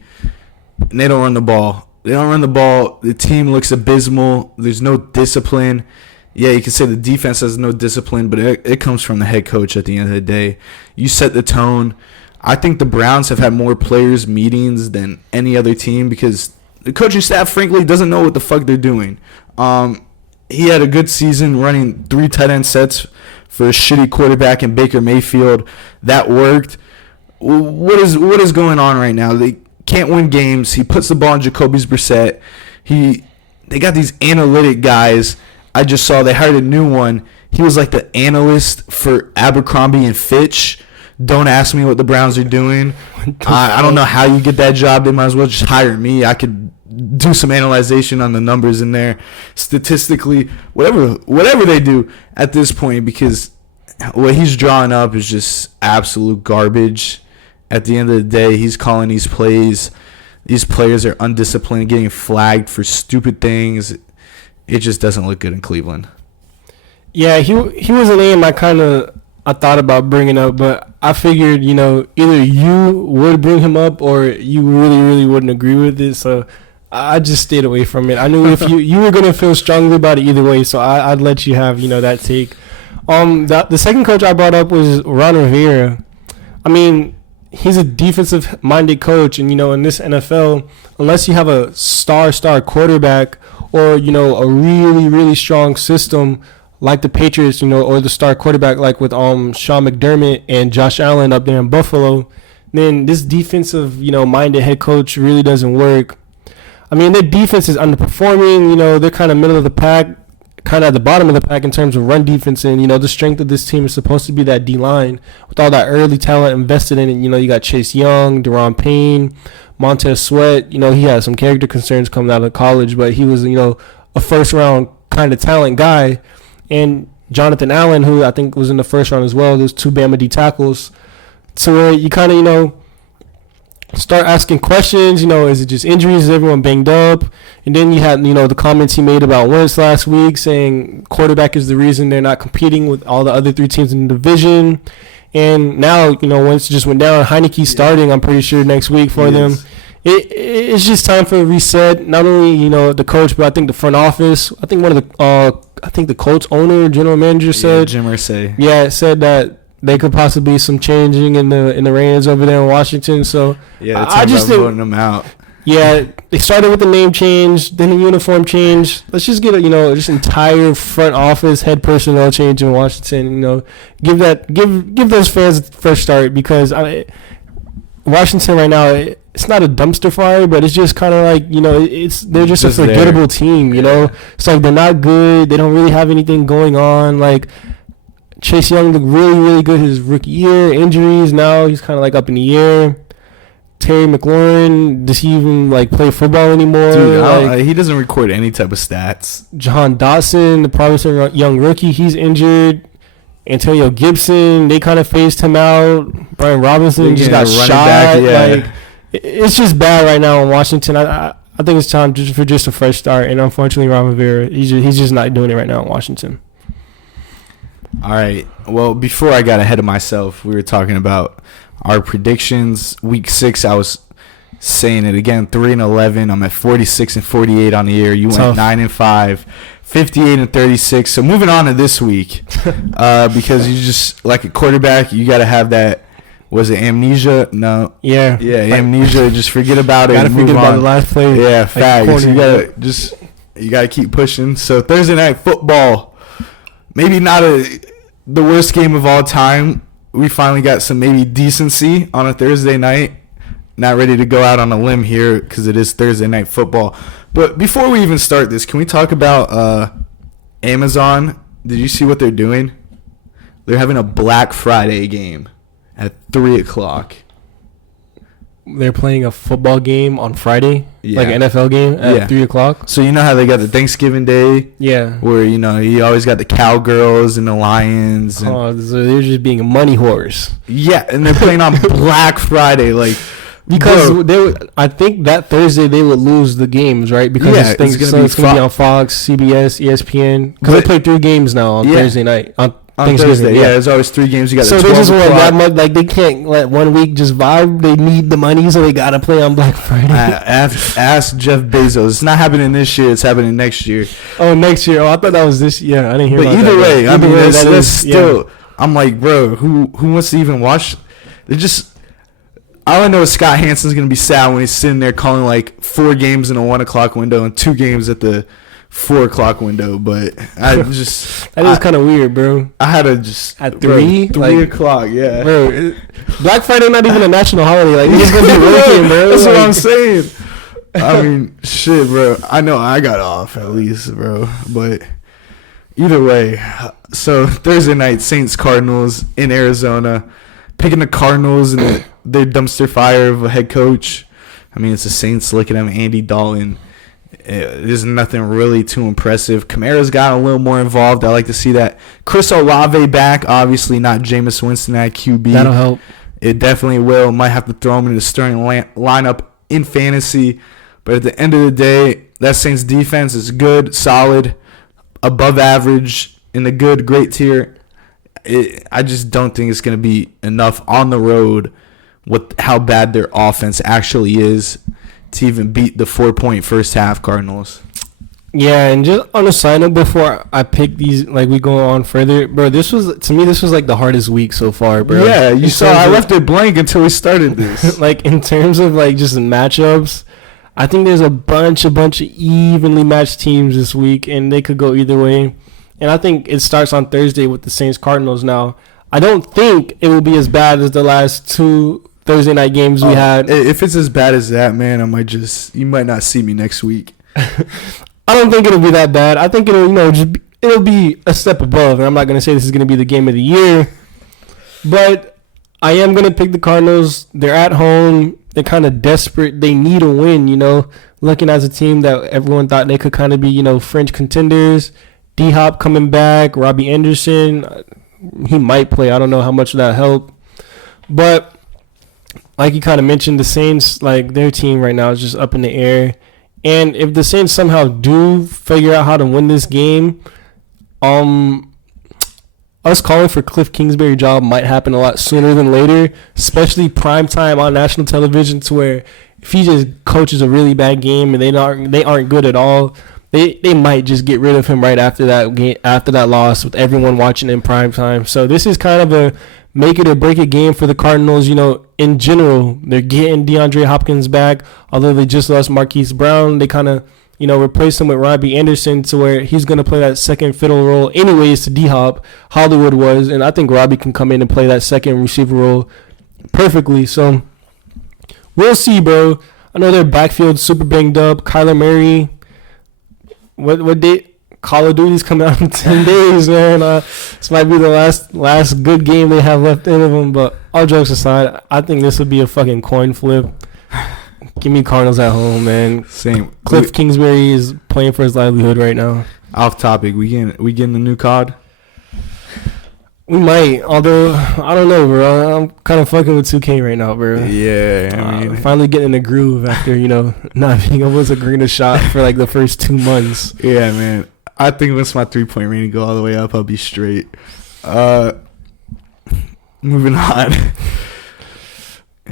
And they don't run the ball. The team looks abysmal. There's no discipline. Yeah, you can say the defense has no discipline, but it comes from the head coach at the end of the day. You set the tone. I think the Browns have had more players meetings than any other team because the coaching staff, frankly, doesn't know what the fuck they're doing. He had a good season running 3 tight end sets for a shitty quarterback in Baker Mayfield. That worked. What is going on right now? They can't win games. He puts the ball in Jacoby's Brissett. They got these analytic guys. I just saw they hired a new one. He was like the analyst for Abercrombie and Fitch. Don't ask me what the Browns are doing. I don't know how you get that job. They might as well just hire me. I could do some analyzation on the numbers in there. Statistically, whatever they do at this point, because what he's drawing up is just absolute garbage. At the end of the day, he's calling these plays. These players are undisciplined, getting flagged for stupid things. It just doesn't look good in Cleveland. Yeah, he was a name I thought about bringing up, but I figured, either you would bring him up or you really, really wouldn't agree with it. So I just stayed away from it. I knew if you were going to feel strongly about it either way, so I'd let you have, that take. The second coach I brought up was Ron Rivera. I mean, he's a defensive-minded coach, and, in this NFL, unless you have a star quarterback or, a really, really strong system like the Patriots, or the star quarterback like with Sean McDermott and Josh Allen up there in Buffalo, then this defensive, minded head coach really doesn't work. I mean, their defense is underperforming. They're kind of middle of the pack, kind of at the bottom of the pack in terms of run defense. And, the strength of this team is supposed to be that D-line. With all that early talent invested in it, you got Chase Young, Deron Payne, Montez Sweat. He had some character concerns coming out of college, but he was, a first-round kind of talent guy. And Jonathan Allen, who I think was in the first round as well, those 2 Bama D tackles. So where you kind of, start asking questions, is it just injuries? Is everyone banged up? And then you had, the comments he made about Wentz last week saying quarterback is the reason they're not competing with all the other 3 teams in the division. And now, Wentz just went down. Heineke's starting, I'm pretty sure, next week for them. It's just time for a reset. Not only, the coach, but I think the front office. I think the Colts owner, general manager said. Jim Irsay. Yeah, said that there could possibly be some changing in the reins over there in Washington. So yeah, I just voting them out. Yeah, they started with the name change, then the uniform change. Let's just get just entire front office head personnel change in Washington. Give those fans a fresh start, because Washington right now, it's not a dumpster fire, but it's just kind of like, they're just a forgettable team. It's like they're not good. They don't really have anything going on. Like, Chase Young looked really, really good his rookie year. Injuries, now he's kind of like up in the air. Terry McLaurin, does he even play football anymore? Dude, he doesn't record any type of stats. Jahan Dotson, the promising young rookie, he's injured. Antonio Gibson, they kind of phased him out. Brian Robinson just got shot. Back, yeah. It's just bad right now in Washington. I think it's time for just a fresh start. And unfortunately, Ron Rivera, he's just not doing it right now in Washington. All right. Well, before I got ahead of myself, we were talking about our predictions. Week 6, I was saying it again, 3-11. I'm at 46-48 on the year. You went 9-5, 58-36. So moving on to this week, because you just, like a quarterback, you got to have that Was it amnesia? No. Yeah. Yeah, amnesia. Just forget about it. Gotta forget about the last play. Yeah, facts. You gotta keep pushing. So Thursday night football, maybe not the worst game of all time. We finally got some maybe decency on a Thursday night. Not ready to go out on a limb here because it is Thursday night football. But before we even start this, can we talk about Amazon? Did you see what they're doing? They're having a Black Friday game at 3 o'clock. They're playing a football game on Friday, Yeah. like an NFL game at 3 o'clock. So you know how they got the Thanksgiving Day? Yeah. Where, you always got the cowgirls and the lions. And, So they're just being money whores. yeah, and they're playing on Black Friday. Like, because I think that Thursday they would lose the games, right? Because Yeah, it's going to be on Fox, CBS, ESPN. Because they play 3 games now on Thursday night. On Thursday, yeah, there's always 3 games. You got so the they 12 just want o'clock. that much. Like they can't let 1 week just vibe. They need the money, so they gotta play on Black Friday. Ask Jeff Bezos. It's not happening this year. It's happening next year. Oh, next year. Oh, I thought that was this year. I didn't hear. But about either that, way, I mean, that's still. Yeah. I'm like, bro, who wants to even watch? They just. All I know is Scott Hansen's gonna be sad when he's sitting there calling like 4 games in a 1 o'clock window and 2 games at the 4 o'clock window. But I just that is kind of weird, bro. I had to just at 3, 3 o'clock, yeah. Bro, Black Friday not even a national holiday. Like he's gonna be working, bro. That's what I'm saying. I mean, shit, bro. I know I got off at least, bro. But either way, so Thursday night, Saints Cardinals in Arizona, picking the Cardinals and their dumpster fire of a head coach. I mean, it's the Saints looking at Andy Dalton. There's nothing really too impressive. Kamara's got a little more involved. I like to see that. Chris Olave back. Obviously not Jameis Winston at QB. That'll help. It definitely will. Might have to throw him in the starting lineup in fantasy. But at the end of the day, that Saints defense is good, solid, above average, in the good, great tier. I just don't think it's going to be enough on the road with how bad their offense actually is to even beat the 4-point first half Cardinals. Yeah, and just on a side note, before I pick these, like we go on further, bro, this was like the hardest week so far, bro. Yeah, you saw I left it blank until we started this. Like in terms of like just matchups, I think there's a bunch of evenly matched teams this week, and they could go either way. And I think it starts on Thursday with the Saints Cardinals. Now, I don't think it will be as bad as the last 2 Thursday night games we had. If it's as bad as that, man, you might not see me next week. I don't think it'll be that bad. I think it'll be a step above. And I'm not gonna say this is gonna be the game of the year, but I am gonna pick the Cardinals. They're at home. They're kind of desperate. They need a win. Looking as a team that everyone thought they could kind of be, French contenders. D-Hop coming back. Robbie Anderson, he might play. I don't know how much that helped, but like you kind of mentioned, the Saints, like their team right now is just up in the air. And if the Saints somehow do figure out how to win this game, us calling for Cliff Kingsbury's job might happen a lot sooner than later, especially prime time on national television, to where if he just coaches a really bad game and they aren't good at all, they might just get rid of him right after that game, after that loss, with everyone watching in prime time. So this is kind of a make it or break it game for the Cardinals. In general, they're getting DeAndre Hopkins back. Although they just lost Marquise Brown, they kind of, replaced him with Robbie Anderson, to where he's going to play that second fiddle role anyways to D-Hop. Hollywood was, and I think Robbie can come in and play that second receiver role perfectly. So we'll see, bro. I know their backfield super banged up. Kyler Murray, what date? Call of Duty's coming out in 10 days, man. This might be the last good game they have left in of them. But all jokes aside, I think this would be a fucking coin flip. Give me Cardinals at home, man. Same. Cliff Kingsbury is playing for his livelihood right now. Off topic, we getting the new COD? We might, although I don't know, bro. I'm kind of fucking with 2K right now, bro. Yeah, I mean, finally getting in the groove after not being able to green a shot for like the first 2 months. Yeah, man. I think once my 3-point rating go all the way up, I'll be straight. Moving on.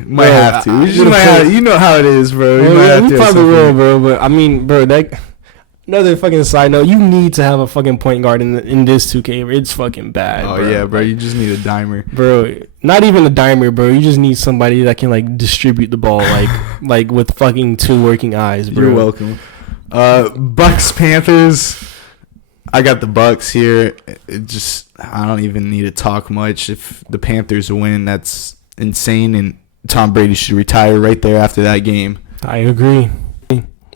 Might have to. We just might have, you know how it is, bro. We probably will, bro. But I mean, bro, Another fucking side note, you need to have a fucking point guard in this 2K. It's fucking bad. Oh, bro. yeah, bro. You just need a dimer. Bro, not even a dimer, bro. You just need somebody that can, like, distribute the ball, like with fucking two working eyes, bro. You're welcome. Bucks, Panthers. I got the Bucks here. I don't even need to talk much. If the Panthers win, that's insane, and Tom Brady should retire right there after that game. I agree.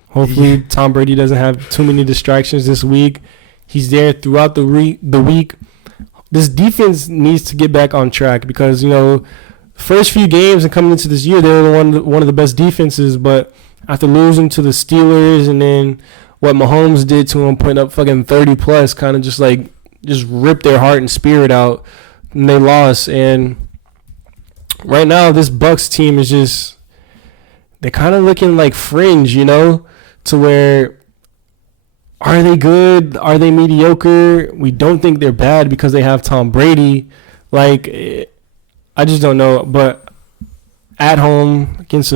Hopefully, Tom Brady doesn't have too many distractions this week. He's there throughout the week. This defense needs to get back on track because, first few games and coming into this year, they were one of the best defenses. But after losing to the Steelers and then what Mahomes did to them, putting up fucking 30+, kind of just ripped their heart and spirit out, and they lost. And right now, this Bucks team is just, they're kind of looking like fringe, to where, are they good? Are they mediocre? We don't think they're bad because they have Tom Brady. Like, I just don't know. But at home against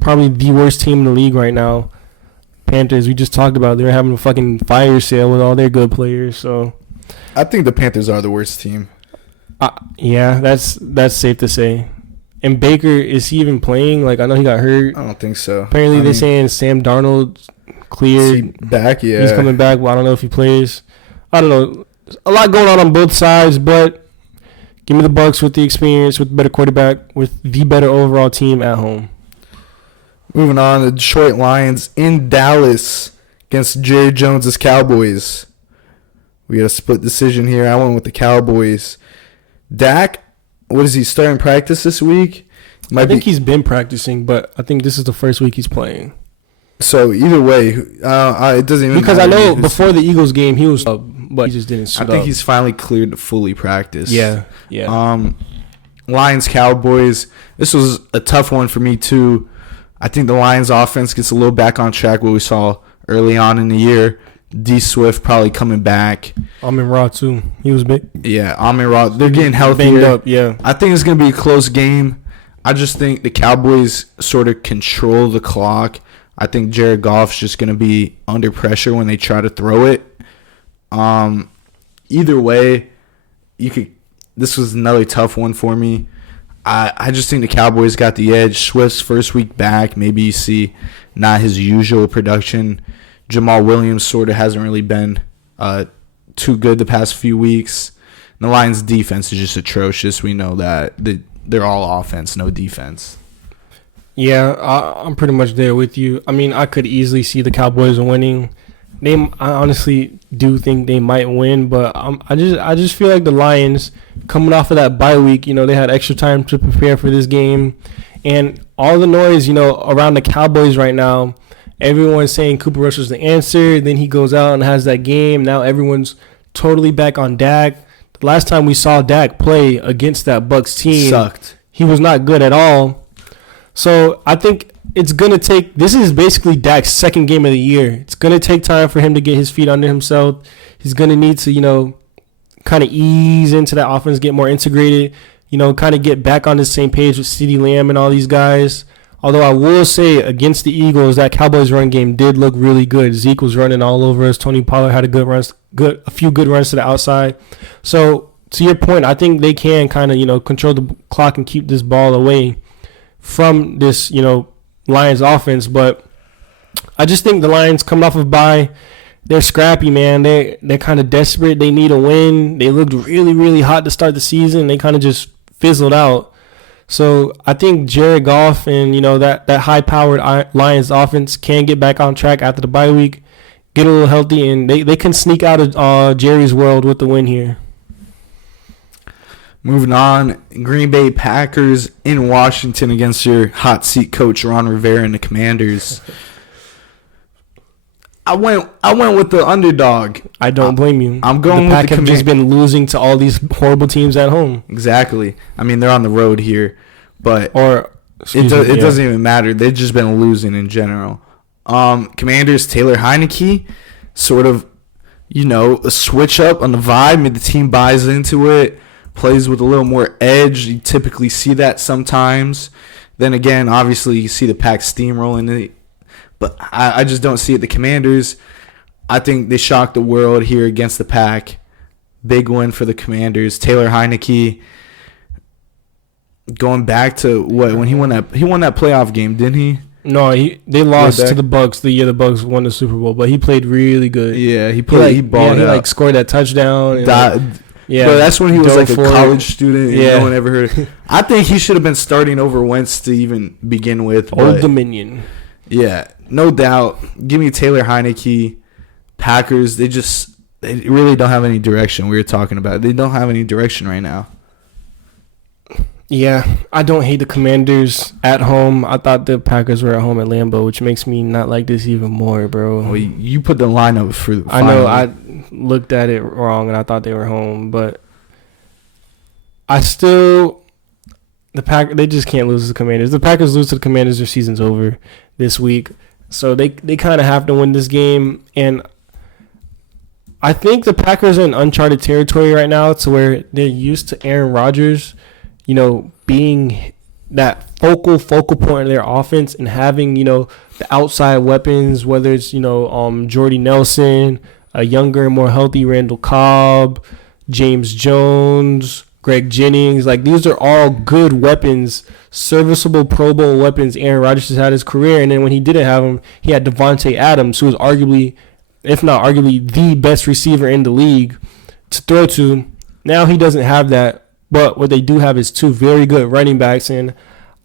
probably the worst team in the league right now, Panthers, we just talked about, they're having a fucking fire sale with all their good players. So I think the Panthers are the worst team. Yeah, that's safe to say. And Baker, is he even playing? Like, I know he got hurt. I don't think so. Apparently, they're saying Sam Darnold cleared. Is he back? Yeah. He's coming back. Well, I don't know if he plays. I don't know. A lot going on both sides, but give me the Bucks with the experience, with the better quarterback, with the better overall team at home. Moving on, the Detroit Lions in Dallas against Jerry Jones' Cowboys. We got a split decision here. I went with the Cowboys. Dak, what is he starting practice this week? I think he's been practicing, but I think this is the first week he's playing. So either way, it doesn't even because matter. I know before the Eagles game he was up, but he just didn't suit I think up. he's finally cleared to fully practice. Yeah. Lions Cowboys. This was a tough one for me too. I think the Lions offense gets a little back on track. What we saw early on in the year. D Swift probably coming back. Amon-Ra too. He was big. Yeah, Amon-Ra. They're getting healthier. Banged up, yeah. I think it's going to be a close game. I just think the Cowboys sort of control the clock. I think Jared Goff's just going to be under pressure when they try to throw it. Either way, this was another tough one for me. I just think the Cowboys got the edge. Swift's first week back. Maybe you see not his usual production. Jamal Williams sort of hasn't really been too good the past few weeks. And the Lions' defense is just atrocious. We know that. They're all offense, no defense. Yeah, I'm pretty much there with you. I mean, I could easily see the Cowboys winning. I honestly do think they might win, but I just feel like the Lions, coming off of that bye week, they had extra time to prepare for this game. And all the noise, around the Cowboys right now, everyone's saying Cooper Rush was the answer. Then he goes out and has that game. Now everyone's totally back on Dak. The last time we saw Dak play against that Bucks team, sucked. He was not good at all. So I think it's going to take – this is basically Dak's second game of the year. It's going to take time for him to get his feet under himself. He's going to need to, kind of ease into that offense, get more integrated, kind of get back on the same page with CeeDee Lamb and all these guys. Although I will say against the Eagles, that Cowboys run game did look really good. Zeke was running all over us. Tony Pollard had a few good runs to the outside. So to your point, I think they can kind of, control the clock and keep this ball away from this, Lions offense. But I just think the Lions coming off of bye, they're scrappy, man. They're kind of desperate. They need a win. They looked really, really hot to start the season. They kind of just fizzled out. So I think Jared Goff and, that high-powered Lions offense can get back on track after the bye week, get a little healthy, and they can sneak out of Jerry's world with the win here. Moving on, Green Bay Packers in Washington against your hot seat coach Ron Rivera and the Commanders. I went with the underdog. I don't blame you. I'm going the with Pack have just been losing to all these horrible teams at home. Exactly. I mean, they're on the road here, but it doesn't even matter. They've just been losing in general. Commanders Taylor Heineke, sort of, a switch up on the vibe. Maybe the team buys into it, plays with a little more edge. You typically see that sometimes. Then again, obviously, you see the Pack steamrolling it. But I just don't see it. The Commanders, I think they shocked the world here against the Pack. Big win for the Commanders. Taylor Heineke going back to when he won that playoff game, didn't he? No, they lost to the Bucks the year the Bucks won the Super Bowl, but he played really good. Yeah, he balled out. He like scored that touchdown. And but that's when he was like a college student. And no one ever heard of him. I think he should have been starting over Wentz to even begin with. Old Dominion. Yeah, no doubt. Give me Taylor Heineke. Packers, they really don't have any direction. We were talking about it. They don't have any direction right now. Yeah, I don't hate the Commanders at home. I thought the Packers were at home at Lambeau, which makes me not like this even more, bro. Well, you put the lineup for the final. I know I looked at it wrong, and I thought they were home, but they just can't lose to the Commanders. The Packers lose to the Commanders, their season's over this week. So they kind of have to win this game, and I think the Packers are in uncharted territory right now to where they're used to Aaron Rodgers, being that focal point of their offense and having, the outside weapons, whether it's, Jordy Nelson, a younger and more healthy Randall Cobb, James Jones, Greg Jennings. Like, these are all good weapons, serviceable Pro Bowl weapons Aaron Rodgers has had his career. And then when he didn't have them, he had Devontae Adams, who was arguably, if not arguably, the best receiver in the league to throw to. Now he doesn't have that. But what they do have is two very good running backs, and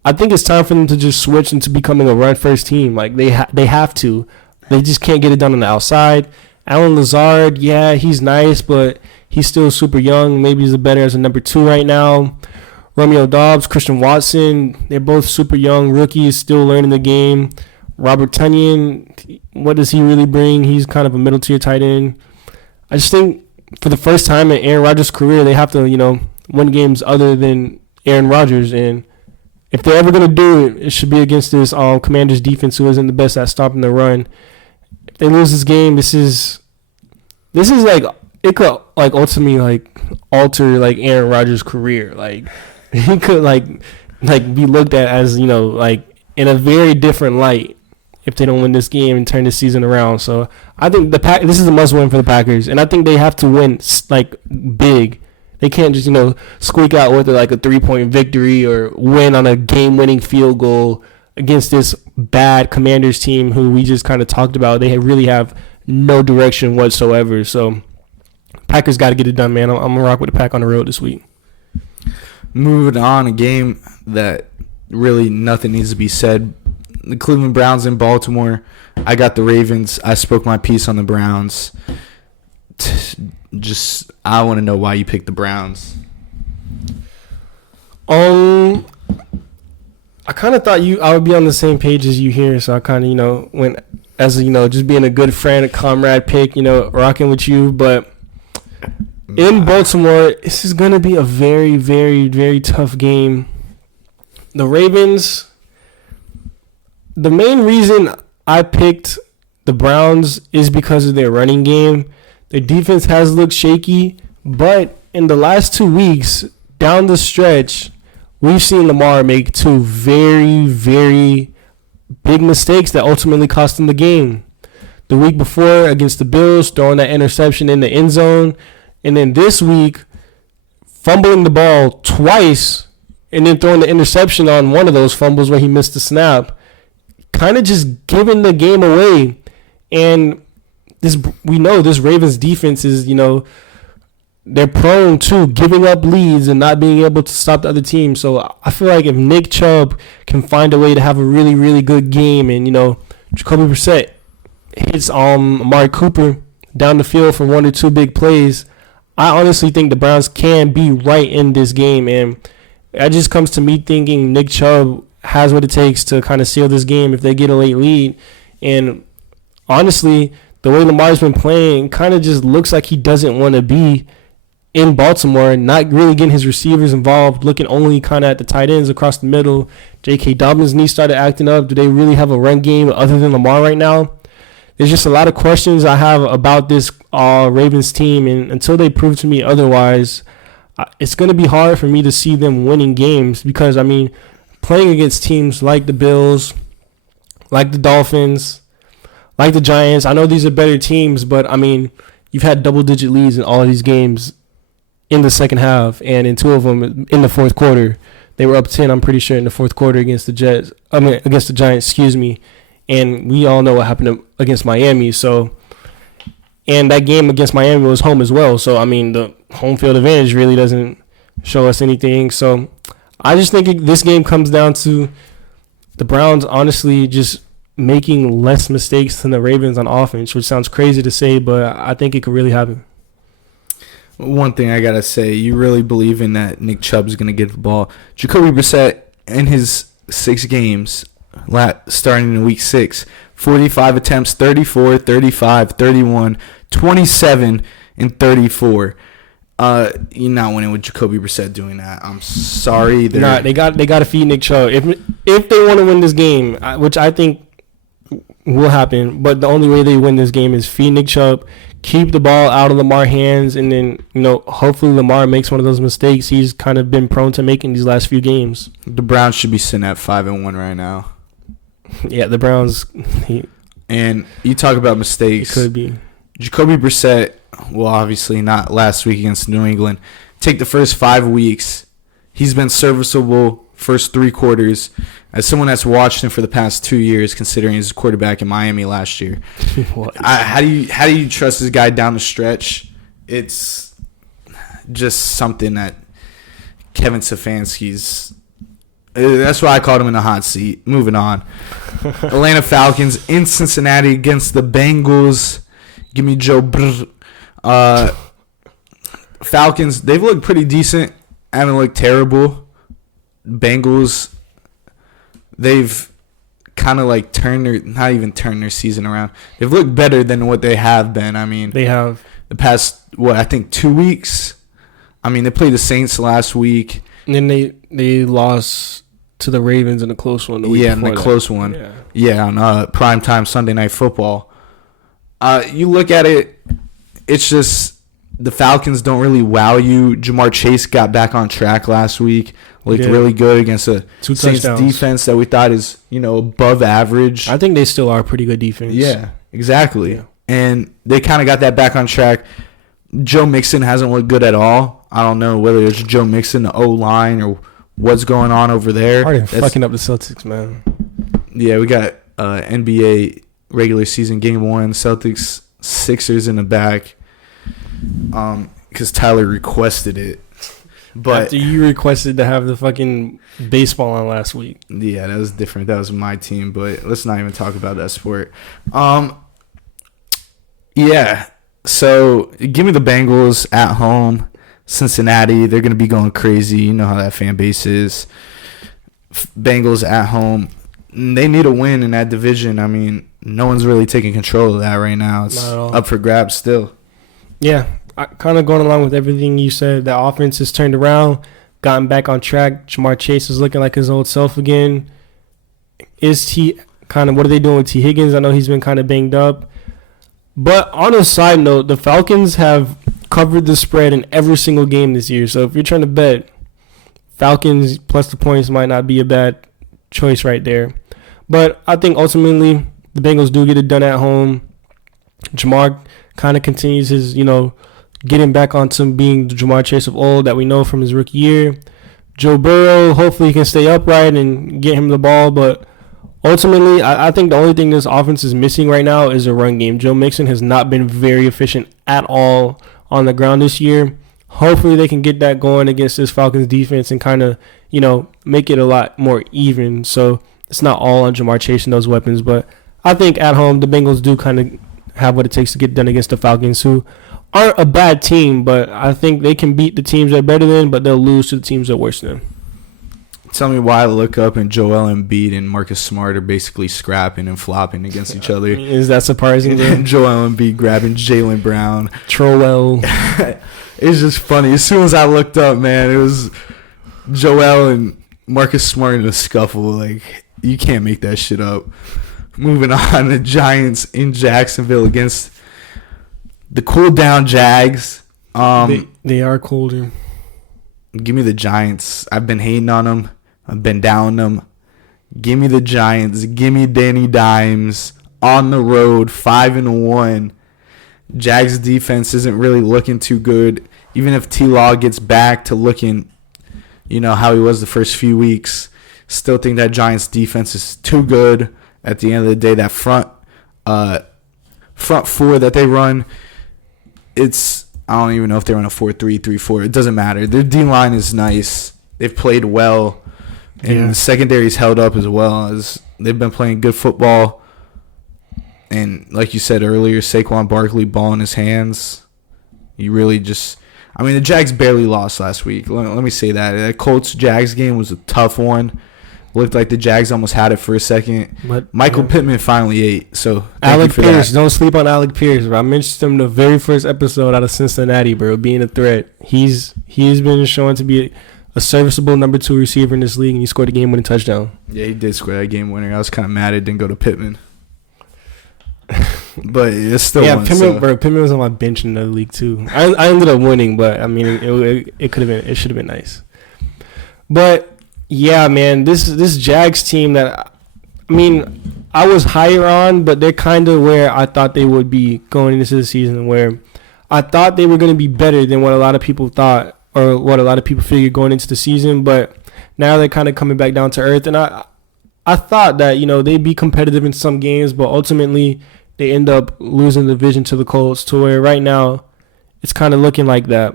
I think it's time for them to just switch into becoming a run-first team. Like, they have to. They just can't get it done on the outside. Alan Lazard, yeah, he's nice, but he's still super young. Maybe he's better as a number 2 right now. Romeo Doubs, Christian Watson, they're both super young rookies, still learning the game. Robert Tonyan, what does he really bring? He's kind of a middle-tier tight end. I just think for the first time in Aaron Rodgers' career, they have to, win games other than Aaron Rodgers, and if they're ever going to do it, it should be against this Commanders defense, who isn't the best at stopping the run. If they lose this game, this is like, it could like ultimately alter Aaron Rodgers' career. Like, he could be looked at as in a very different light if they don't win this game and turn the season around. So I think this is a must win for the Packers, and I think they have to win big. They can't just, squeak out with a 3-point victory or win on a game-winning field goal against this bad Commanders team who we just kind of talked about. They really have no direction whatsoever. So Packers got to get it done, man. I'm going to rock with the Pack on the road this week. Moving on, a game that really nothing needs to be said. The Cleveland Browns in Baltimore. I got the Ravens. I spoke my piece on the Browns. I want to know why you picked the Browns. I kind of thought I would be on the same page as you here, so I kind of, went as just being a good friend, a comrade pick, rocking with you. But in Baltimore, this is going to be a very, very, very tough game. The Ravens, the main reason I picked the Browns is because of their running game. Their defense has looked shaky, but in the last 2 weeks, down the stretch, we've seen Lamar make 2 very, very big mistakes that ultimately cost him the game. The week before against the Bills, throwing that interception in the end zone, and then this week, fumbling the ball twice, and then throwing the interception on one of those fumbles where he missed the snap, kind of just giving the game away. And we know this Ravens defense is, they're prone to giving up leads and not being able to stop the other team. So I feel like if Nick Chubb can find a way to have a really, really good game and, Jacoby Brissett hits Amari Cooper down the field for 1 or 2 big plays, I honestly think the Browns can be right in this game. And it just comes to me thinking Nick Chubb has what it takes to kind of seal this game if they get a late lead. And honestly, the way Lamar's been playing kind of just looks like he doesn't want to be in Baltimore, not really getting his receivers involved, looking only kind of at the tight ends across the middle. J.K. Dobbins' knee started acting up. Do they really have a run game other than Lamar right now? There's just a lot of questions I have about this Ravens team, and until they prove to me otherwise, it's going to be hard for me to see them winning games because, playing against teams like the Bills, like the Dolphins, like the Giants, I know these are better teams, but I mean, you've had double-digit leads in all of these games in the second half, and in 2 of them in the fourth quarter. They were up 10, I'm pretty sure, in the fourth quarter against the against the Giants, excuse me. And we all know what happened against Miami. So, and that game against Miami was home as well. So, I mean, the home field advantage really doesn't show us anything. So, I just think this game comes down to the Browns honestly just making less mistakes than the Ravens on offense, which sounds crazy to say, but I think it could really happen. One thing I got to say, you really believe in that Nick Chubb's going to get the ball. Jacoby Brissett, in his 6 games, starting in week 6, 45 attempts, 34, 35, 31, 27, and 34. You're not winning with Jacoby Brissett doing that. I'm sorry. They got to feed Nick Chubb. If they want to win this game, which I think will happen, but the only way they win this game is feed Nick Chubb, keep the ball out of Lamar's hands, and then, hopefully Lamar makes one of those mistakes he's kind of been prone to making these last few games. The Browns should be sitting at 5-1 right now. Yeah, the Browns. And you talk about mistakes. It could be. Jacoby Brissett, well, obviously not last week against New England. Take the first 5 weeks. He's been serviceable first 3 quarters. As someone that's watched him for the past 2 years, considering he's a quarterback in Miami last year, how do you trust this guy down the stretch? It's just something that Kevin Stefanski's. That's why I called him in the hot seat. Moving on, Atlanta Falcons in Cincinnati against the Bengals. Give me Joe. Falcons. They've looked pretty decent. Haven't looked terrible. Bengals. They've kind of like not even turned their season around. They've looked better than what they have been. I mean, they have the past, I think 2 weeks. I mean, they played the Saints last week. And then they lost to the Ravens in a close one. Close one. Yeah, on primetime Sunday Night Football. You look at it, it's just the Falcons don't really wow you. Jamar Chase got back on track last week. Looked really good against a Saints defense that we thought is, above average. I think they still are a pretty good defense. Yeah, exactly. Yeah. And they kind of got that back on track. Joe Mixon hasn't looked good at all. I don't know whether it's Joe Mixon, the O-line, or what's going on over there. Harden fucking up the Celtics, man. Yeah, we got NBA regular season game 1, Celtics, Sixers in the back. Because Tyler requested it. But after you requested to have the fucking baseball on last week. Yeah, that was different. That was my team, but let's not even talk about that sport. Yeah. So give me the Bengals at home. Cincinnati, they're going to be going crazy. You know how that fan base is. Bengals at home. They need a win in that division. I mean, no one's really taking control of that right now. It's up for grabs still. Yeah. Kind of going along with everything you said. The offense has turned around, gotten back on track. Jamar Chase is looking like his old self again. What are they doing with T. Higgins? I know he's been kind of banged up. But on a side note, the Falcons have covered the spread in every single game this year. So if you're trying to bet, Falcons plus the points might not be a bad choice right there. But I think ultimately the Bengals do get it done at home. Jamar kind of continues his, getting back onto being the Jamar Chase of old that we know from his rookie year. Joe Burrow, hopefully he can stay upright and get him the ball. But ultimately, I think the only thing this offense is missing right now is a run game. Joe Mixon has not been very efficient at all on the ground this year. Hopefully they can get that going against this Falcons defense and kind of, make it a lot more even. So it's not all on Jamar Chase and those weapons. But I think at home, the Bengals do kind of have what it takes to get done against the Falcons, who aren't a bad team, but I think they can beat the teams they're better than, but they'll lose to the teams they're worse than. Tell me why I look up and Joel Embiid and Marcus Smart are basically scrapping and flopping against each other. Is that surprising? And Joel Embiid grabbing Jaylen Brown. Trowell. It's just funny. As soon as I looked up, man, it was Joel and Marcus Smart in a scuffle. Like, you can't make that shit up. Moving on, the Giants in Jacksonville against the cool down Jags. They are colder. Give me the Giants. I've been hating on them. I've been down them. Give me the Giants. Give me Danny Dimes on the road, 5-1. Jags defense isn't really looking too good. Even if T-Law gets back to looking, how he was the first few weeks, still think that Giants defense is too good. At the end of the day, that front four that they run, I don't even know if they run a 4-3, 3-4. It doesn't matter. Their D-line is nice. They've played well. And the secondary's held up as well. As they've been playing good football. And like you said earlier, Saquon Barkley, ball in his hands. You really just... the Jags barely lost last week. Let me say that. That Colts-Jags game was a tough one. Looked like the Jags almost had it for a second. But Michael Pittman finally ate. So Alec Pierce, don't sleep on Alec Pierce, bro. I mentioned him the very first episode out of Cincinnati, bro, being a threat. He's been shown to be a serviceable number 2 receiver in this league, and he scored a game-winning touchdown. Yeah, he did score that game winner. I was kind of mad it didn't go to Pittman. But it's still Pittman was on my bench in the league too. I ended up winning, but it could have been. It should have been nice. But yeah, man, this Jags team that I was higher on, but they're kind of where I thought they would be going into the season. Where I thought they were going to be better than what a lot of people thought, or what a lot of people figured going into the season. But now they're kind of coming back down to earth, and I thought that they'd be competitive in some games, but ultimately they end up losing the division to the Colts, to where right now it's kind of looking like that.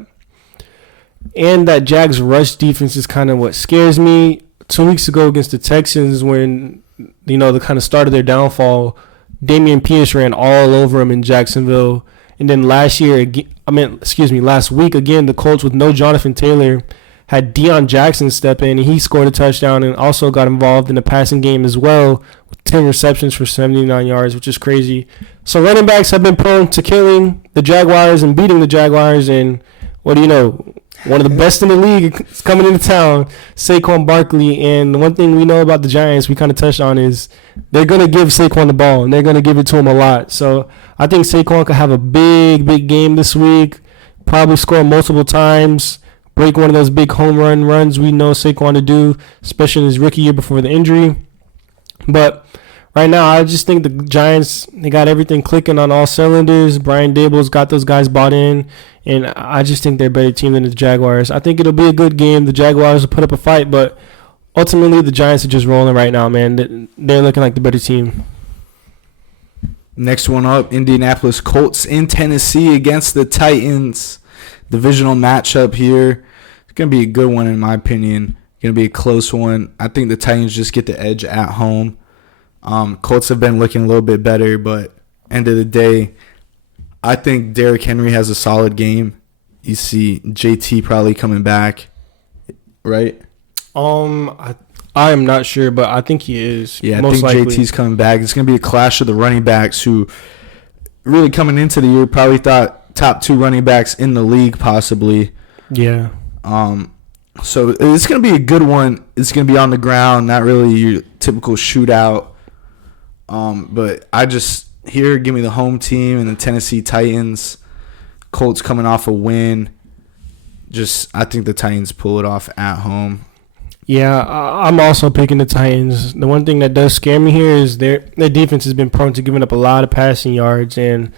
And that Jags rush defense is kind of what scares me. 2 weeks ago against the Texans, when the kind of started their downfall, Damian Pierce ran all over him in Jacksonville. And then last week again, the Colts with no Jonathan Taylor had Deion Jackson step in, and he scored a touchdown and also got involved in the passing game as well, with 10 receptions for 79 yards, which is crazy. So running backs have been prone to killing the Jaguars and beating the Jaguars, and what do you know? One of the best in the league is coming into town, Saquon Barkley. And the one thing we know about the Giants, we kind of touched on, is they're going to give Saquon the ball, and they're going to give it to him a lot. So I think Saquon could have a big, big game this week, probably score multiple times, break one of those big home runs we know Saquon to do, especially in his rookie year before the injury. But right now, I just think the Giants, they got everything clicking on all cylinders. Brian Dable's got those guys bought in, and I just think they're a better team than the Jaguars. I think it'll be a good game. The Jaguars will put up a fight, but ultimately the Giants are just rolling right now, man. They're looking like the better team. Next one up, Indianapolis Colts in Tennessee against the Titans. Divisional matchup here. It's going to be a good one in my opinion. Going to be a close one. I think the Titans just get the edge at home. Colts have been looking a little bit better, but end of the day, I think Derrick Henry has a solid game. You see JT probably coming back, right? I am not sure, but I think he is. Yeah, I think JT's coming back. It's going to be a clash of the running backs who really coming into the year probably thought top 2 running backs in the league possibly. Yeah. So it's going to be a good one. It's going to be on the ground, not really your typical shootout. But I just give me the home team and the Tennessee Titans. Colts coming off a win. I think the Titans pull it off at home. Yeah, I'm also picking the Titans. The one thing that does scare me here is their defense has been prone to giving up a lot of passing yards, and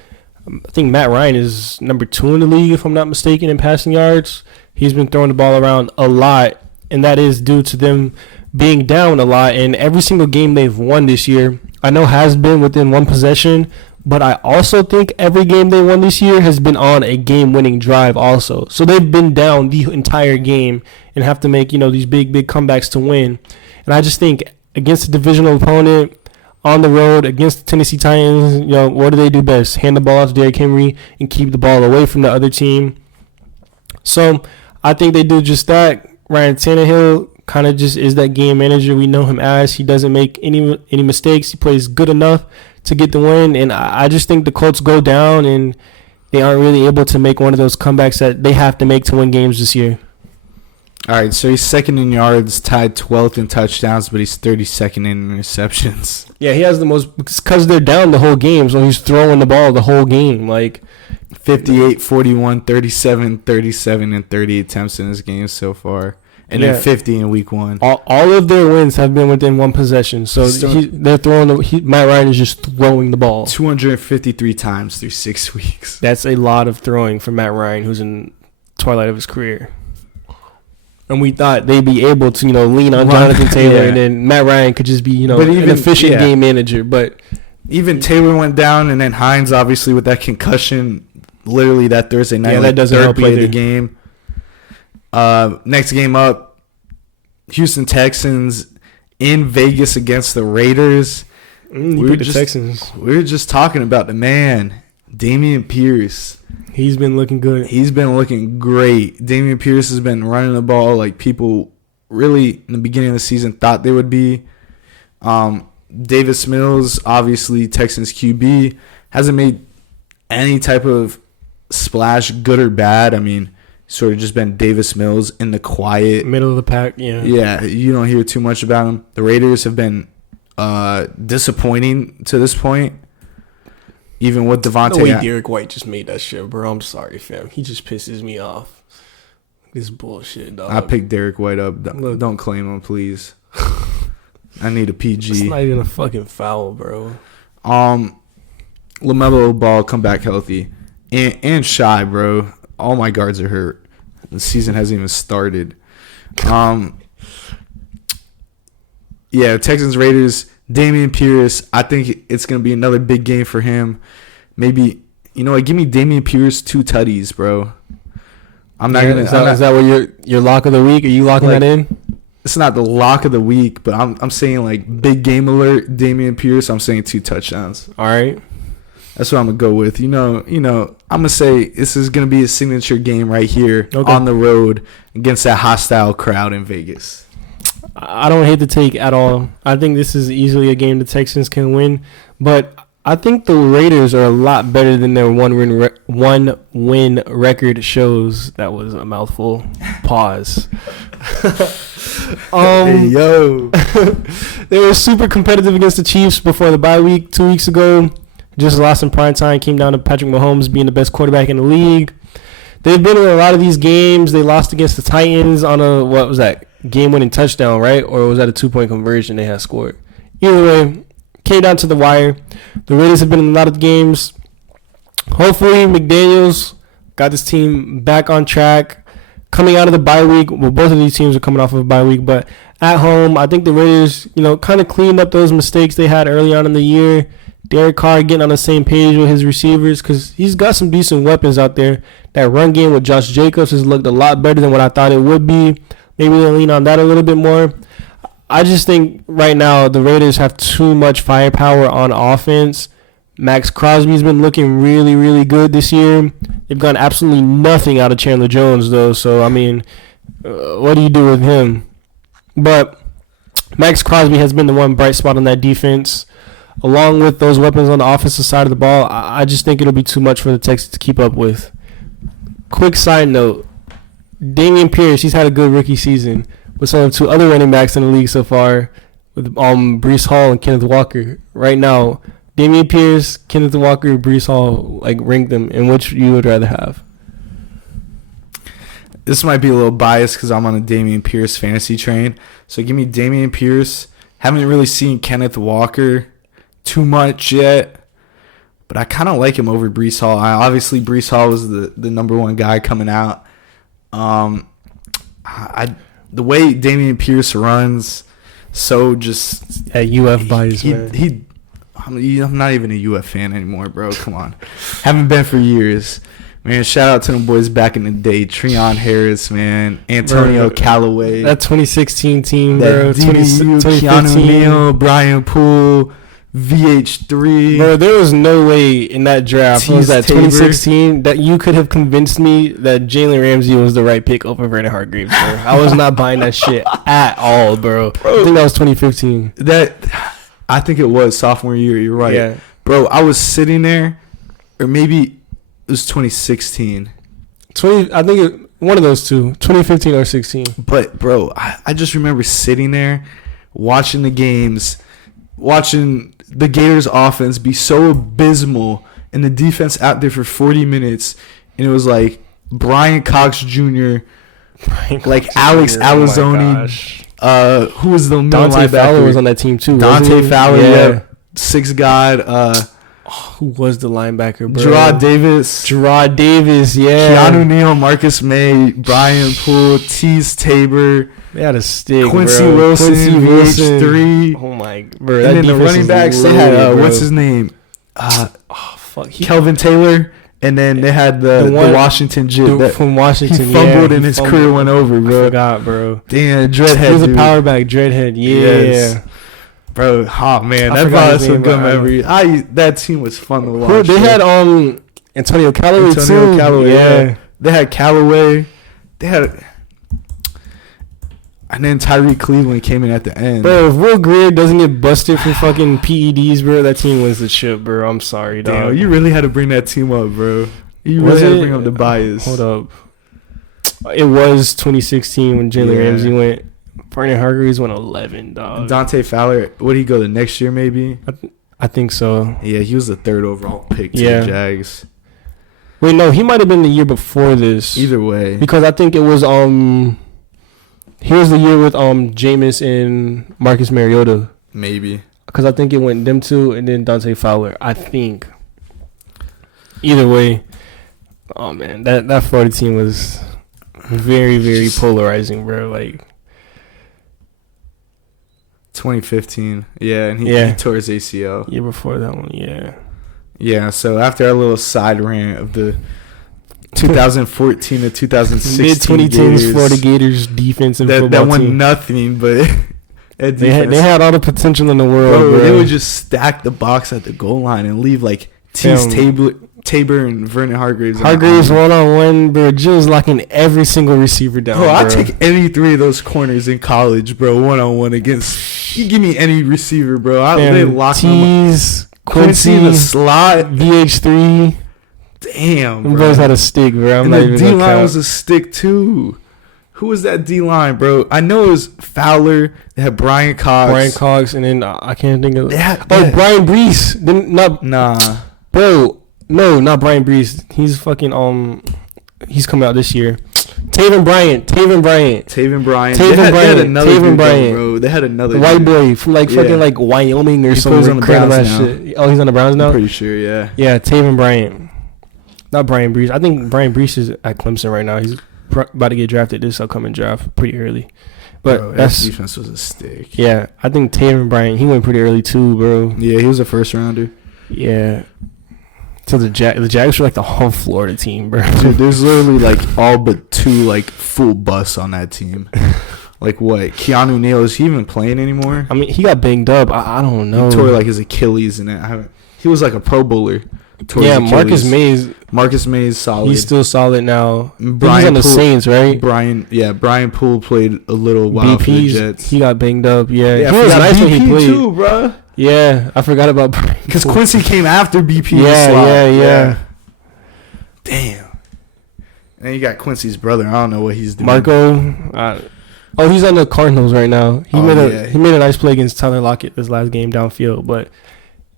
I think Matt Ryan is number 2 in the league, if I'm not mistaken, in passing yards. He's been throwing the ball around a lot, and that is due to them being down a lot. And every single game they've won this year, I know, has been within one possession, but I also think every game they won this year has been on a game-winning drive also. So they've been down the entire game and have to make, these big, big comebacks to win. And I just think against a divisional opponent on the road against the Tennessee Titans, what do they do best? Hand the ball off to Derrick Henry and keep the ball away from the other team. So I think they do just that. Ryan Tannehill kind of just is that game manager we know him as. He doesn't make any mistakes. He plays good enough to get the win. And I just think the Colts go down and they aren't really able to make one of those comebacks that they have to make to win games this year. All right, so he's second in yards, tied 12th in touchdowns, but he's 32nd in interceptions. Yeah, he has the most, because they're down the whole game, so he's throwing the ball the whole game. Like, 58, 41, 37, 37, and 30 attempts in this game so far. And then 50 in week 1. All of their wins have been within one possession. So they're throwing Matt Ryan is just throwing the ball 253 times through 6 weeks. That's a lot of throwing for Matt Ryan, who's in twilight of his career. And we thought they'd be able to, lean on Jonathan Taylor, and then Matt Ryan could just be, an efficient game manager. But even Taylor went down, and then Hines, obviously, with that concussion, literally that Thursday night, that doesn't help play either. of the game. Next game up, Houston Texans in Vegas against the Raiders. We were just talking about the man, Dameon Pierce. He's been looking good. He's been looking great. Dameon Pierce has been running the ball like people really in the beginning of the season thought they would be. Davis Mills, obviously Texans QB, hasn't made any type of splash, good or bad. I mean, sort of just been Davis Mills in the quiet. Middle of the pack, yeah. Yeah, you don't hear too much about him. The Raiders have been disappointing to this point. Even with Devontae. The way Derek White just made that shit, bro. I'm sorry, fam. He just pisses me off. This bullshit, dog. I picked Derek White up. Don't claim him, please. I need a PG. It's not even a fucking foul, bro. LaMelo Ball come back healthy. And Shy, bro. All my guards are hurt. The season hasn't even started. Yeah, Texans Raiders. Dameon Pierce, I think it's going to be another big game for him. Maybe, give me Dameon Pierce 2 tutties, bro. I'm not going to. Is that what your lock of the week? Are you locking that in? It's not the lock of the week, but I'm saying like big game alert, Dameon Pierce. I'm saying 2 touchdowns. All right. That's what I'm going to go with. I'm going to say this is going to be a signature game right here on the road against that hostile crowd in Vegas. I don't hate the take at all. I think this is easily a game the Texans can win, but I think the Raiders are a lot better than their one win record shows. That was a mouthful. Pause. Hey, yo. They were super competitive against the Chiefs before the bye week 2 weeks ago. Just lost in prime time. Came down to Patrick Mahomes being the best quarterback in the league. They've been in a lot of these games. They lost against the Titans on a, what was that, game-winning touchdown, right? Or was that a 2-point conversion they had scored? Either way, came down to the wire. The Raiders have been in a lot of games. Hopefully, McDaniels got this team back on track. Coming out of the bye week, well, both of these teams are coming off of a bye week, but at home, I think the Raiders, kind of cleaned up those mistakes they had early on in the year. Derek Carr getting on the same page with his receivers because he's got some decent weapons out there. That run game with Josh Jacobs has looked a lot better than what I thought it would be. Maybe they'll lean on that a little bit more. I just think right now the Raiders have too much firepower on offense. Max Crosby's been looking really, really good this year. They've gotten absolutely nothing out of Chandler Jones, though. So, I mean, what do you do with him? But Max Crosby has been the one bright spot on that defense. Along with those weapons on the offensive side of the ball, I just think it'll be too much for the Texans to keep up with. Quick side note, Dameon Pierce, he's had a good rookie season. But so have 2 other running backs in the league so far with Breece Hall and Kenneth Walker. Right now, Dameon Pierce, Kenneth Walker, Breece Hall, rank them in which you would rather have. This might be a little biased because I'm on a Dameon Pierce fantasy train. So give me Dameon Pierce. Haven't really seen Kenneth Walker too much yet, but I kind of like him over Breece Hall. Obviously, Breece Hall was the number one guy coming out. The way Dameon Pierce runs, so just UF bias, man. I'm not even a UF fan anymore, bro. Come on, haven't been for years. Man, shout out to them boys back in the day. Treon Harris, man. Antonio Callaway. That 2016 team, bro. 2015. Keanu Neal, Brian Poole, VH3. Bro, there was no way in that draft, what was that, 2016, that you could have convinced me that Jalen Ramsey was the right pick over Vernon Hargreaves, bro. I was not buying that shit at all, bro. I think that was 2015. I think it was sophomore year. You're right. Yeah. Bro, I was sitting there, or maybe it was 2016. I think one of those two, 2015 or 16. But, bro, I just remember sitting there, watching the games, watching the Gators offense be so abysmal and the defense out there for 40 minutes, and it was like Brian Cox Jr., like Alex Alazzoni. Who was the middle Dante linebacker? Fowler was on that team too. Dante Fowler, yeah. Six God. Who was the linebacker, bro? Gerard Davis, yeah. Keanu Neal, Marcus May, Brian Poole, Tease Tabor. They had a stick, Quincy bro. Wilson, VH3. Oh my, bro. And then the running backs, they had what's his name? Fuck, Kelvin Taylor. And then they had the Washington Jit from Washington. He fumbled and his career went over, bro. I forgot, bro. Damn, Dreadhead. He was a power back, Dreadhead. Yeah. Yes. Bro, oh man, that brought us some good memories. That team was fun to watch. They had Antonio Callaway too. Yeah. They had Callaway. They had, and then Tyree Cleveland came in at the end. Bro, if Will Greer doesn't get busted for fucking PEDs, bro, that team wins the chip, bro. I'm sorry, dog. Damn, you really had to bring that team up, bro. You really had to bring up the bias. Hold up. It was 2016 when Jalen Ramsey went. Vernon Hargreaves went 11, dog. Dante Fowler, would he go the next year maybe? I think so. Yeah, he was the 3rd overall pick to the Jags. Wait, no, he might have been the year before this. Either way. Because I think it was here's the year with Jameis and Marcus Mariota. Maybe. Because I think it went them two and then Dante Fowler. I think. Either way. Oh man, that Florida team was very, very polarizing, bro. Like 2015. Yeah, and he tore his ACL. Year before that one, yeah. Yeah, so after our little side rant of the 2014 to 2016 mid-2010s Florida Gators defense and football that won team. Nothing, but they had all the potential in the world, bro. They would just stack the box at the goal line and leave like Tease Tabor and Vernon Hargreaves. Hargreaves one-on-one, bro. Jill's locking every single receiver down, bro. I'd take any 3 of those corners in college, bro, one-on-one against... You give me any receiver, bro. They lock Tease, Quincy in the slot. VH3. Damn, bro. Boys had a stick, bro. And the D-line was a stick, too. Who was that D-line, bro? I know it was Fowler. They had Brian Cox. And then I can't think of... Brian Brees. Nah. Bro... No, not Brian Brees. He's fucking he's coming out this year. Taven Bryant. They had another dude, bro. They had another white boy from fucking like Wyoming or something. On the Browns now. Shit. Oh, he's on the Browns now? I'm pretty sure, yeah. Yeah, Taven Bryant. Not Brian Brees. I think Brian Brees is at Clemson right now. He's about to get drafted this upcoming draft pretty early. But bro, that defense was a stick. Yeah, I think Taven Bryant, he went pretty early too, bro. Yeah, he was a first rounder. Yeah. So the Jags were like the whole Florida team, bro. Dude, there's literally like all but 2 like full busts on that team. Like what? Keanu Neal, is he even playing anymore? I mean, he got banged up. I don't know. He tore like his Achilles in it. He was like a Pro Bowler. Yeah, Marcus Mays solid. He's still solid now. He's on the Saints, right? Brian Poole played a little while for the Jets. He got banged up. Yeah, he was nice when he played too, bro. Yeah, I forgot about Brian. Because Quincy came after BP. Yeah. Damn. And then you got Quincy's brother. I don't know what he's doing. Marco. He's on the Cardinals right now. He made a nice play against Tyler Lockett this last game downfield, but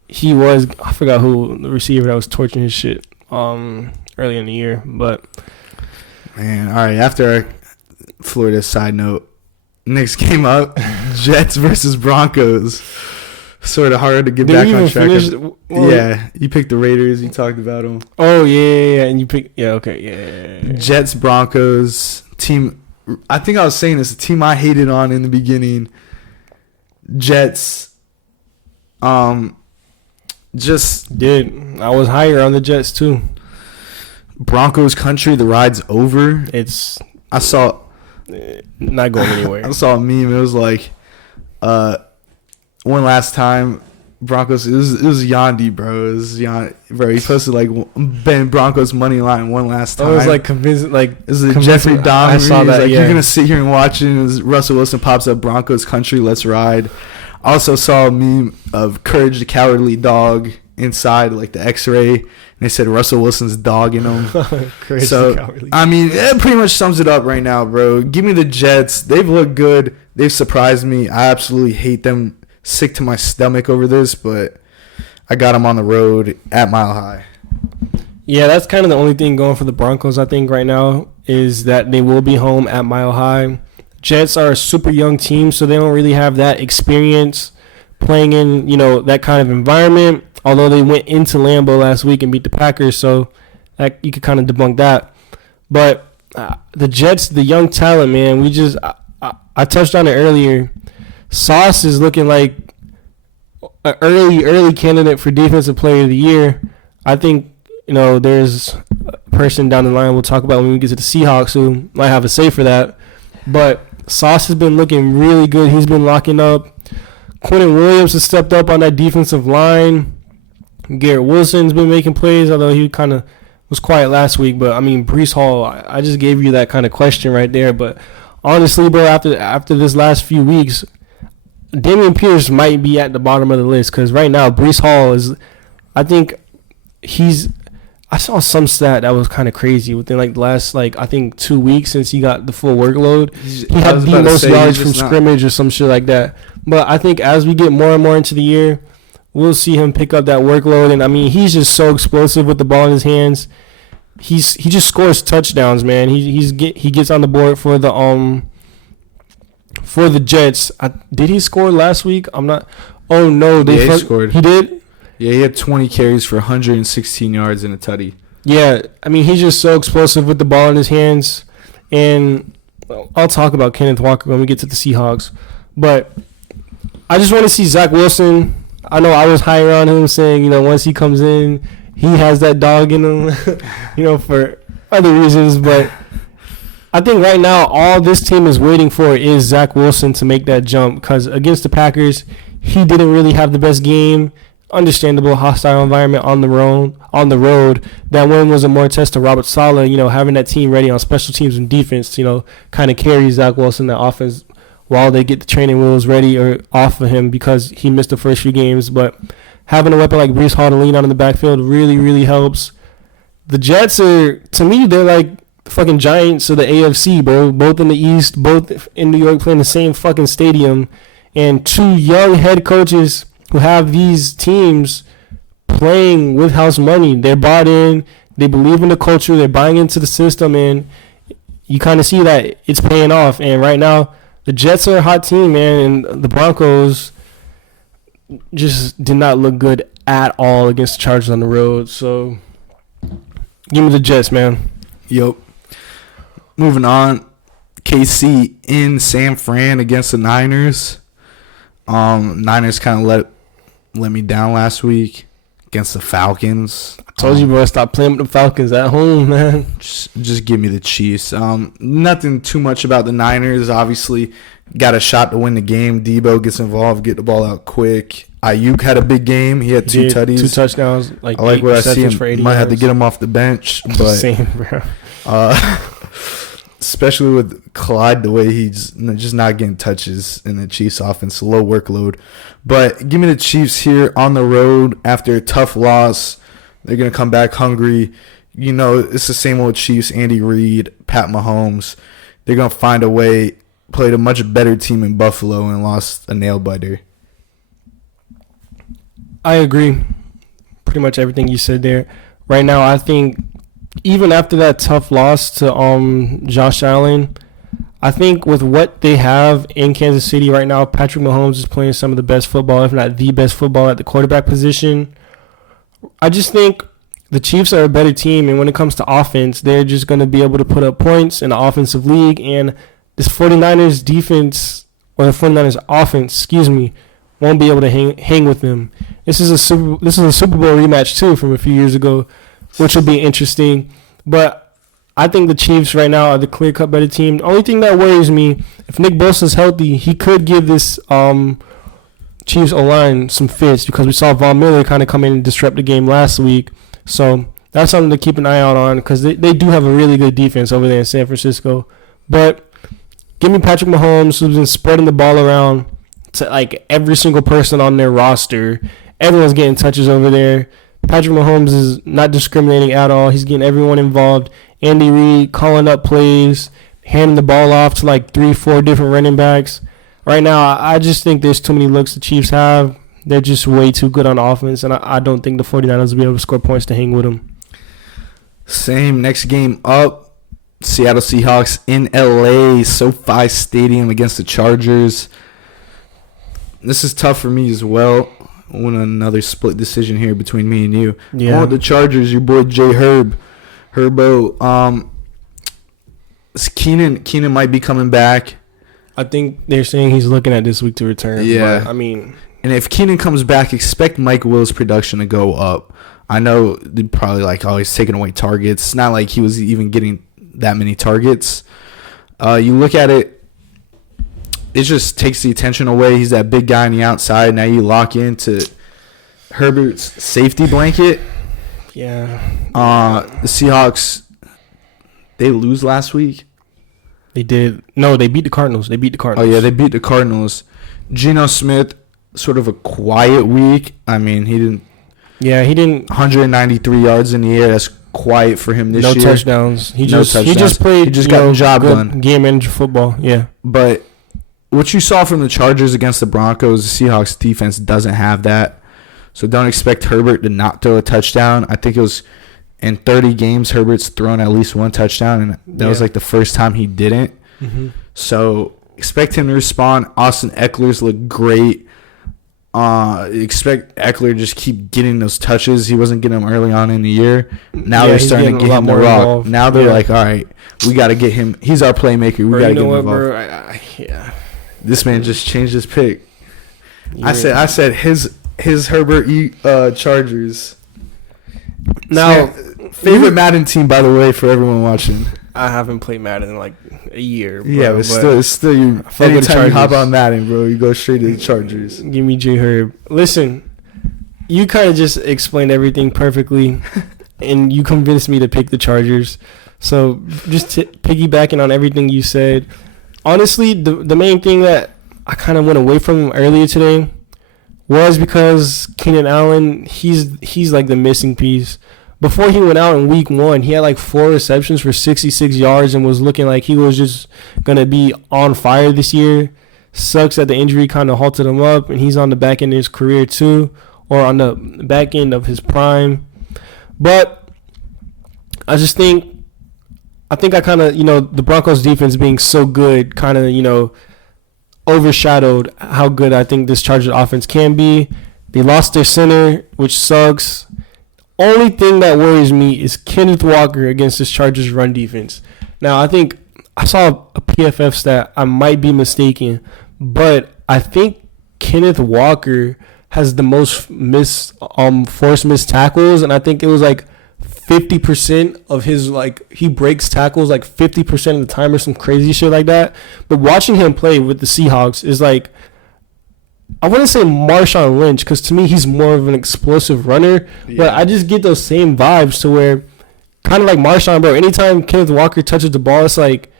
I forgot who the receiver that was torching his shit early in the year. But man, all right. After our Florida side note, next game up, Jets versus Broncos. Sort of hard to get back on track. You picked the Raiders. You talked about them. Oh yeah, and you picked yeah. Jets Broncos team. I think I was saying this. The team I hated on in the beginning. Jets. Just did. I was higher on the Jets too. Broncos country. The ride's over. I saw. Not going anywhere. I saw a meme. It was like, one last time, Broncos. It was Yandy, bro. It was Yandy, bro. He posted like Ben Broncos money line one last time. I was like convinced, like this is Jeffrey Dahmer. I saw that. Like, you're gonna sit here and watch it. And Russell Wilson pops up. Broncos country. Let's ride. I also saw a meme of Courage the Cowardly Dog inside like the X-ray, and they said Russell Wilson's dogging him. So I mean, it pretty much sums it up right now, bro. Give me the Jets. They've looked good. They've surprised me. I absolutely hate them. Sick to my stomach over this, but I got them on the road at Mile High. Yeah, that's kind of the only thing going for the Broncos, I think, right now, is that they will be home at Mile High. Jets are a super young team, so they don't really have that experience playing in, that kind of environment. Although they went into Lambeau last week and beat the Packers, so that you could kind of debunk that. But the Jets, the young talent, man, I touched on it earlier. Sauce is looking like an early candidate for Defensive Player of the Year. I think, there's a person down the line we'll talk about when we get to the Seahawks who might have a say for that. But Sauce has been looking really good. He's been locking up. Quentin Williams has stepped up on that defensive line. Garrett Wilson's been making plays, although he kind of was quiet last week. But, Breece Hall, I just gave you that kind of question right there. But honestly, bro, after this last few weeks, Damian Pierce might be at the bottom of the list because right now Breece Hall is, I saw some stat that was kind of crazy within the last 2 weeks since he got the full workload. He had the most yards from scrimmage or some shit like that. But I think as we get more and more into the year, we'll see him pick up that workload. And he's just so explosive with the ball in his hands. He just scores touchdowns, man. He gets on the board for the Jets. Did he score last week? I'm not. Oh no, he scored. He did. Yeah, he had 20 carries for 116 yards and a tutty. Yeah, he's just so explosive with the ball in his hands. And I'll talk about Kenneth Walker when we get to the Seahawks. But I just want to see Zach Wilson. I know I was higher on him saying, once he comes in, he has that dog in him, for other reasons. But I think right now all this team is waiting for is Zach Wilson to make that jump because against the Packers, he didn't really have the best game. Understandable hostile environment on the road. That win was a more test to Robert Saleh, having that team ready on special teams and defense, kind of carries Zach Wilson the offense while they get the training wheels ready or off of him because he missed the first few games. But having a weapon like Breece Hall to lean on in the backfield really, really helps. The Jets are, to me, they're like the fucking Giants of the AFC, bro. Both in the East, both in New York, playing the same fucking stadium, and two young head coaches who have these teams playing with house money. They're bought in. They believe in the culture. They're buying into the system, and you kind of see that it's paying off. And right now, the Jets are a hot team, man, and the Broncos just did not look good at all against the Chargers on the road. So, give me the Jets, man. Yep. Moving on, KC in San Fran against the Niners. Niners kind of let me down last week against the Falcons. I told you, bro, stop playing with the Falcons at home, man. Just give me the Chiefs. Nothing too much about the Niners. Obviously, got a shot to win the game. Debo gets involved, get the ball out quick. Ayuk had a big game. He had two tutties. 2 touchdowns. I like what I see him. Might have to get him off the bench. But same, bro. Especially with Clyde, the way he's just not getting touches in the Chiefs offense, low workload. But give me the Chiefs here on the road after a tough loss. They're going to come back hungry. It's the same old Chiefs, Andy Reid, Pat Mahomes. They're going to find a way, played a much better team in Buffalo and lost a nail-biter. I agree. Pretty much everything you said there. Right now, I think even after that tough loss to Josh Allen, I think with what they have in Kansas City right now, Patrick Mahomes is playing some of the best football, if not the best football at the quarterback position. I just think the Chiefs are a better team, and when it comes to offense, they're just going to be able to put up points in the offensive league, and this 49ers defense, or the 49ers offense, won't be able to hang with them. This is a Super Bowl rematch, too, from a few years ago, which will be interesting. But I think the Chiefs right now are the clear-cut better team. The only thing that worries me, if Nick Bosa's healthy, he could give this Chiefs O-line some fits because we saw Von Miller kind of come in and disrupt the game last week. So that's something to keep an eye out on because they do have a really good defense over there in San Francisco. But give me Patrick Mahomes, who's been spreading the ball around to every single person on their roster. Everyone's getting touches over there. Patrick Mahomes is not discriminating at all. He's getting everyone involved. Andy Reid calling up plays, handing the ball off to 3-4 different running backs. Right now, I just think there's too many looks the Chiefs have. They're just way too good on offense, and I don't think the 49ers will be able to score points to hang with them. Same. Next game up, Seattle Seahawks in LA, SoFi Stadium against the Chargers. This is tough for me as well. I want another split decision here between me and you. Yeah. I want the Chargers, your boy J Herbo. Keenan might be coming back. I think they're saying he's looking at this week to return. Yeah. But, I mean, and if Keenan comes back, expect Mike Will's production to go up. I know they're probably like, oh, he's taking away targets. It's not like he was even getting that many targets. You look at it, it just takes the attention away. He's that big guy on the outside. Now you lock into Herbert's safety blanket. yeah. The Seahawks, they lose last week. They did. No, they beat the Cardinals. Oh, yeah, they beat the Cardinals. Geno Smith, sort of a quiet week. I mean, he didn't. Yeah, he didn't. 193 yards in the air. That's quiet for him this year. No touchdowns. He just played. He just got the job done. Game manager football. Yeah. But what you saw from the Chargers against the Broncos, the Seahawks defense doesn't have that. So don't expect Herbert to not throw a touchdown. I think it was in 30 games, Herbert's thrown at least one touchdown, and that was like the first time he didn't. Mm-hmm. So expect him to respond. Austin Eckler's look great. Expect Eckler to just keep getting those touches. He wasn't getting them early on in the year. Now they're starting to get him the rock. Involved. Now they're like, all right, we got to get him. He's our playmaker. We got to get him involved. Bro? Yeah. This man just changed his pick. I said his Herbert Chargers. Now, favorite Madden team, by the way, for everyone watching. I haven't played Madden in like a year. Bro, yeah, but still, you. Anytime you hop on Madden, bro, you go straight to the Chargers. Give me J Herb. Listen, you kind of just explained everything perfectly, and you convinced me to pick the Chargers. So just piggybacking on everything you said, honestly, the main thing that I kind of went away from earlier today was because Keenan Allen, he's like the missing piece. Before he went out in week 1, he had like 4 receptions for 66 yards and was looking like he was just going to be on fire this year. Sucks that the injury kind of halted him up, and he's on the back end of his career too, or on the back end of his prime. But I think I kind of, the Broncos defense being so good kind of, overshadowed how good I think this Chargers offense can be. They lost their center, which sucks. Only thing that worries me is Kenneth Walker against this Chargers run defense. Now, I think I saw a PFF stat. I might be mistaken, but I think Kenneth Walker has the most forced missed tackles, and I think it was like 50% of his, he breaks tackles like 50% of the time or some crazy shit like that. But watching him play with the Seahawks is like, I wouldn't say Marshawn Lynch, because to me he's more of an explosive runner, but I just get those same vibes to where, kind of like Marshawn, bro, anytime Kenneth Walker touches the ball, it's like,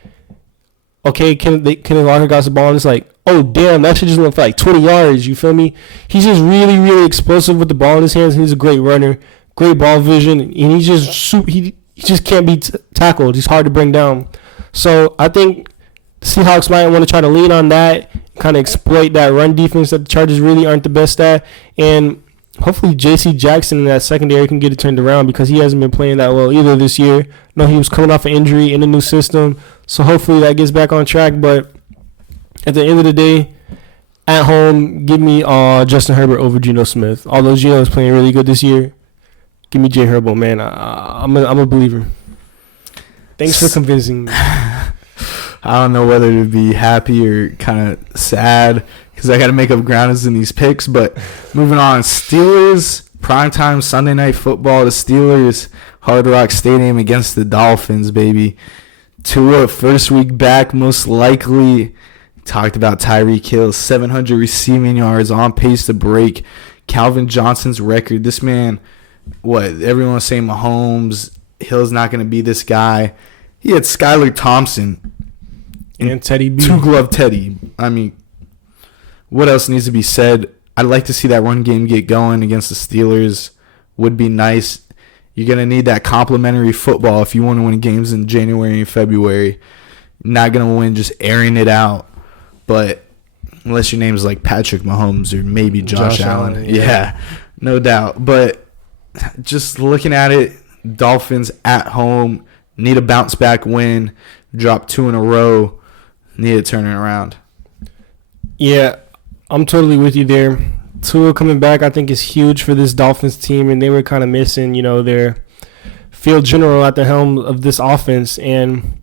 okay, Kenneth Walker got the ball, and it's like, oh, damn, that shit just went for like 20 yards, you feel me? He's just really, really explosive with the ball in his hands, and he's a great runner, great ball vision, and he just can't be tackled. He's hard to bring down. So I think the Seahawks might want to try to lean on that, kind of exploit that run defense that the Chargers really aren't the best at, and hopefully J.C. Jackson in that secondary can get it turned around, because he hasn't been playing that well either this year. No, he was coming off an injury in a new system, so hopefully that gets back on track. But at the end of the day, at home, give me Justin Herbert over Geno Smith. Although Geno is playing really good this year, give me J. Herbo, man. I'm a believer. Thanks for convincing me. I don't know whether to be happy or kind of sad, because I got to make up ground in these picks. But moving on, Steelers, primetime Sunday Night Football. The Steelers, Hard Rock Stadium against the Dolphins, baby. Tua, first week back, most likely. Talked about Tyreek Hill, 700 receiving yards, on pace to break Calvin Johnson's record. This man, everyone was saying Mahomes, Hill's not going to be this guy. He had Skylar Thompson and Teddy B. Two-glove Teddy. I mean, what else needs to be said? I'd like to see that run game get going against the Steelers. Would be nice. You're going to need that complimentary football if you want to win games in January and February. Not going to win just airing it out. But unless your name is like Patrick Mahomes or maybe Josh Allen. Yeah, no doubt. But just looking at it, Dolphins at home need a bounce back win. Drop 2 in a row. Need to turn it around. Yeah, I'm totally with you there. Tua coming back, I think, is huge for this Dolphins team, and they were kind of missing, their field general at the helm of this offense. And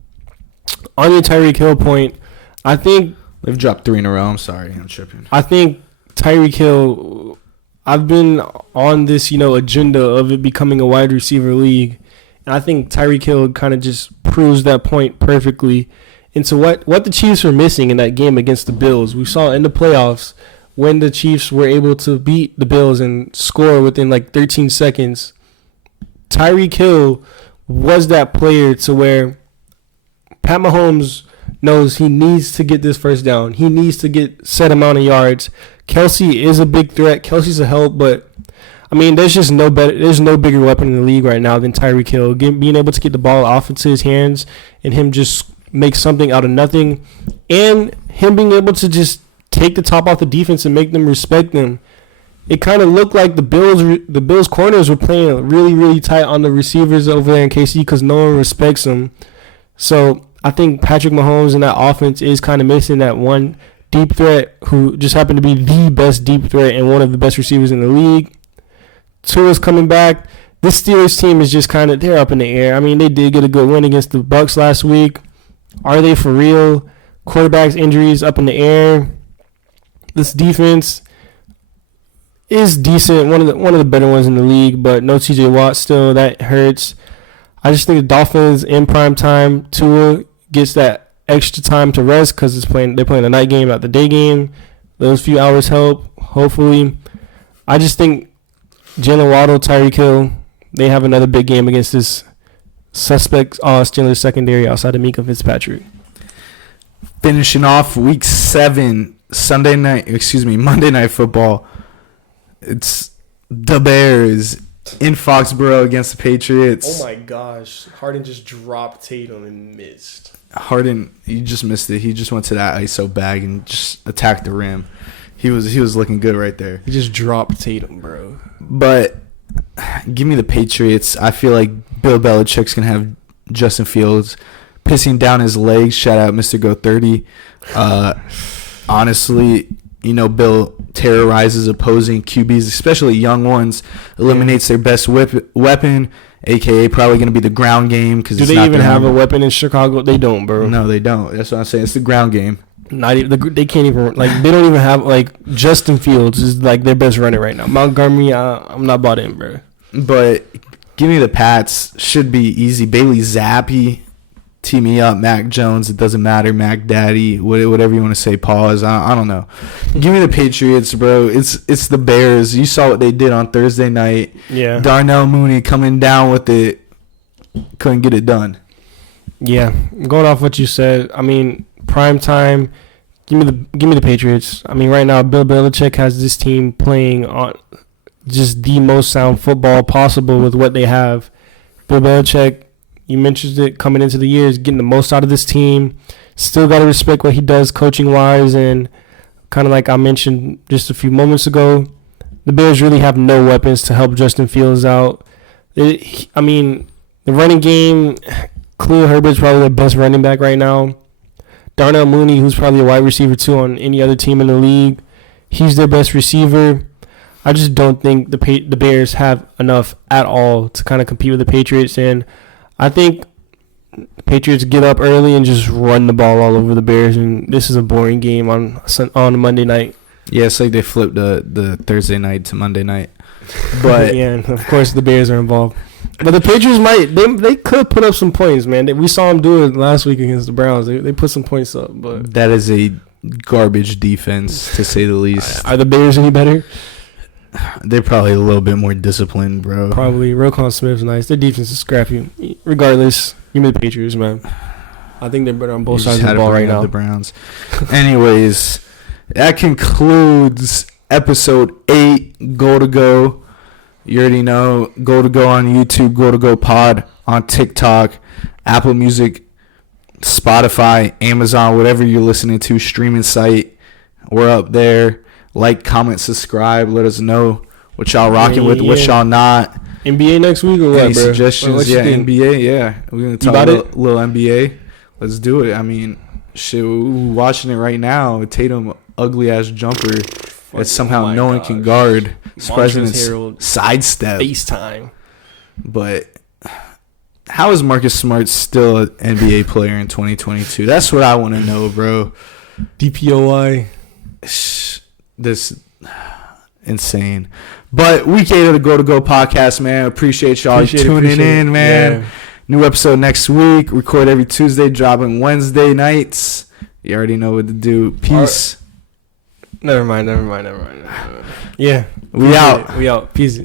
on your Tyreek Hill point, I think they've dropped 3 in a row. I'm sorry, I'm tripping. I think Tyreek Hill, I've been on this, agenda of it becoming a wide receiver league, and I think Tyreek Hill kind of just proves that point perfectly. And so what the Chiefs were missing in that game against the Bills, we saw in the playoffs when the Chiefs were able to beat the Bills and score within like 13 seconds. Tyreek Hill was that player to where Pat Mahomes knows he needs to get this first down. He needs to get set amount of yards. Kelsey is a big threat. Kelsey's a help, but there's just no better. There's no bigger weapon in the league right now than Tyreek Hill. Being able to get the ball off into his hands and him just make something out of nothing, and him being able to just take the top off the defense and make them respect them. It kind of looked like the Bills corners were playing really, really tight on the receivers over there in KC because no one respects them. So I think Patrick Mahomes and that offense is kind of missing that one deep threat who just happened to be the best deep threat and one of the best receivers in the league. Tua's coming back. This Steelers team is just they're up in the air. They did get a good win against the Bucs last week. Are they for real? Quarterback's injuries up in the air. This defense is decent, one of the better ones in the league, but no TJ Watt still. That hurts. I just think the Dolphins in prime time, Tua gets that extra time to rest because they're playing the night game, not the day game. Those few hours help, hopefully. I just think Jalen Waddle, Tyreek Hill, they have another big game against this suspect Steelers secondary outside of Mika Fitzpatrick. Finishing off week 7, Monday Night Football. It's the Bears in Foxborough against the Patriots. Oh my gosh. Harden just dropped Tatum and missed. Harden, he just missed it. He just went to that ISO bag and just attacked the rim. He was looking good right there. He just dropped Tatum, bro. But give me the Patriots. I feel like Bill Belichick's going to have Justin Fields pissing down his legs. Shout out Mr. Go30. Honestly, Bill terrorizes opposing QBs, especially young ones, eliminates their best weapon, a.k.a. probably going to be the ground game. Do they even have a weapon in Chicago? They don't, bro. No, they don't. That's what I'm saying. It's the ground game. Not even, they can't even, they don't even have, Justin Fields is, their best runner right now. Montgomery, I'm not bought in, bro. But give me the Pats. Should be easy. Bailey Zappi, tee me up. Mac Jones, it doesn't matter. Mac Daddy, whatever you want to say. Pause. I don't know. Give me the Patriots, bro. It's the Bears. You saw what they did on Thursday night. Yeah. Darnell Mooney coming down with it. Couldn't get it done. Yeah. Going off what you said, prime time. Give me the Patriots. Right now Bill Belichick has this team playing on just the most sound football possible with what they have. Bill Belichick, you mentioned it coming into the year, is getting the most out of this team. Still got to respect what he does coaching wise, and kind of like I mentioned just a few moments ago, the Bears really have no weapons to help Justin Fields out. The running game, Khalil Herbert's probably their best running back right now. Darnell Mooney, who's probably a wide receiver too on any other team in the league, he's their best receiver. I just don't think the Bears have enough at all to kind of compete with the Patriots, and I think the Patriots get up early and just run the ball all over the Bears, and this is a boring game on Monday night. Yeah, it's like they flipped the Thursday night to Monday night. But yeah, and of course the Bears are involved. But the Patriots they could put up some points, man. We saw them do it last week against the Browns. They put some points up, but that is a garbage defense, to say the least. Are the Bears any better? They're probably a little bit more disciplined, bro. Probably. Roquan Smith's nice. Their defense is scrappy. Regardless, give me the Patriots, man. I think they're better on both sides of the ball right now. The Browns. Anyways, that concludes episode 8, Goal2Go. You already know, Goal2Go on YouTube, Goal2Go Pod on TikTok, Apple Music, Spotify, Amazon, whatever you're listening to, streaming site. We're up there. Like, comment, subscribe. Let us know what y'all rocking with, what y'all not. NBA next week or what, Any bro? suggestions? What you Yeah, think? NBA. Yeah, we're gonna talk about a little NBA. Let's do it. I mean, shit, we're watching it right now. Tatum, ugly ass jumper that somehow no one can guard. President's sidestep. FaceTime. But how is Marcus Smart still an NBA player in 2022? That's what I want to know, bro. DPOY. This insane. But week 8 of the Goal2Go podcast, man. Appreciate y'all tuning in, man. Yeah. New episode next week. Record every Tuesday, dropping Wednesday nights. You already know what to do. Peace. Never mind. Yeah. We out. We out. Peace.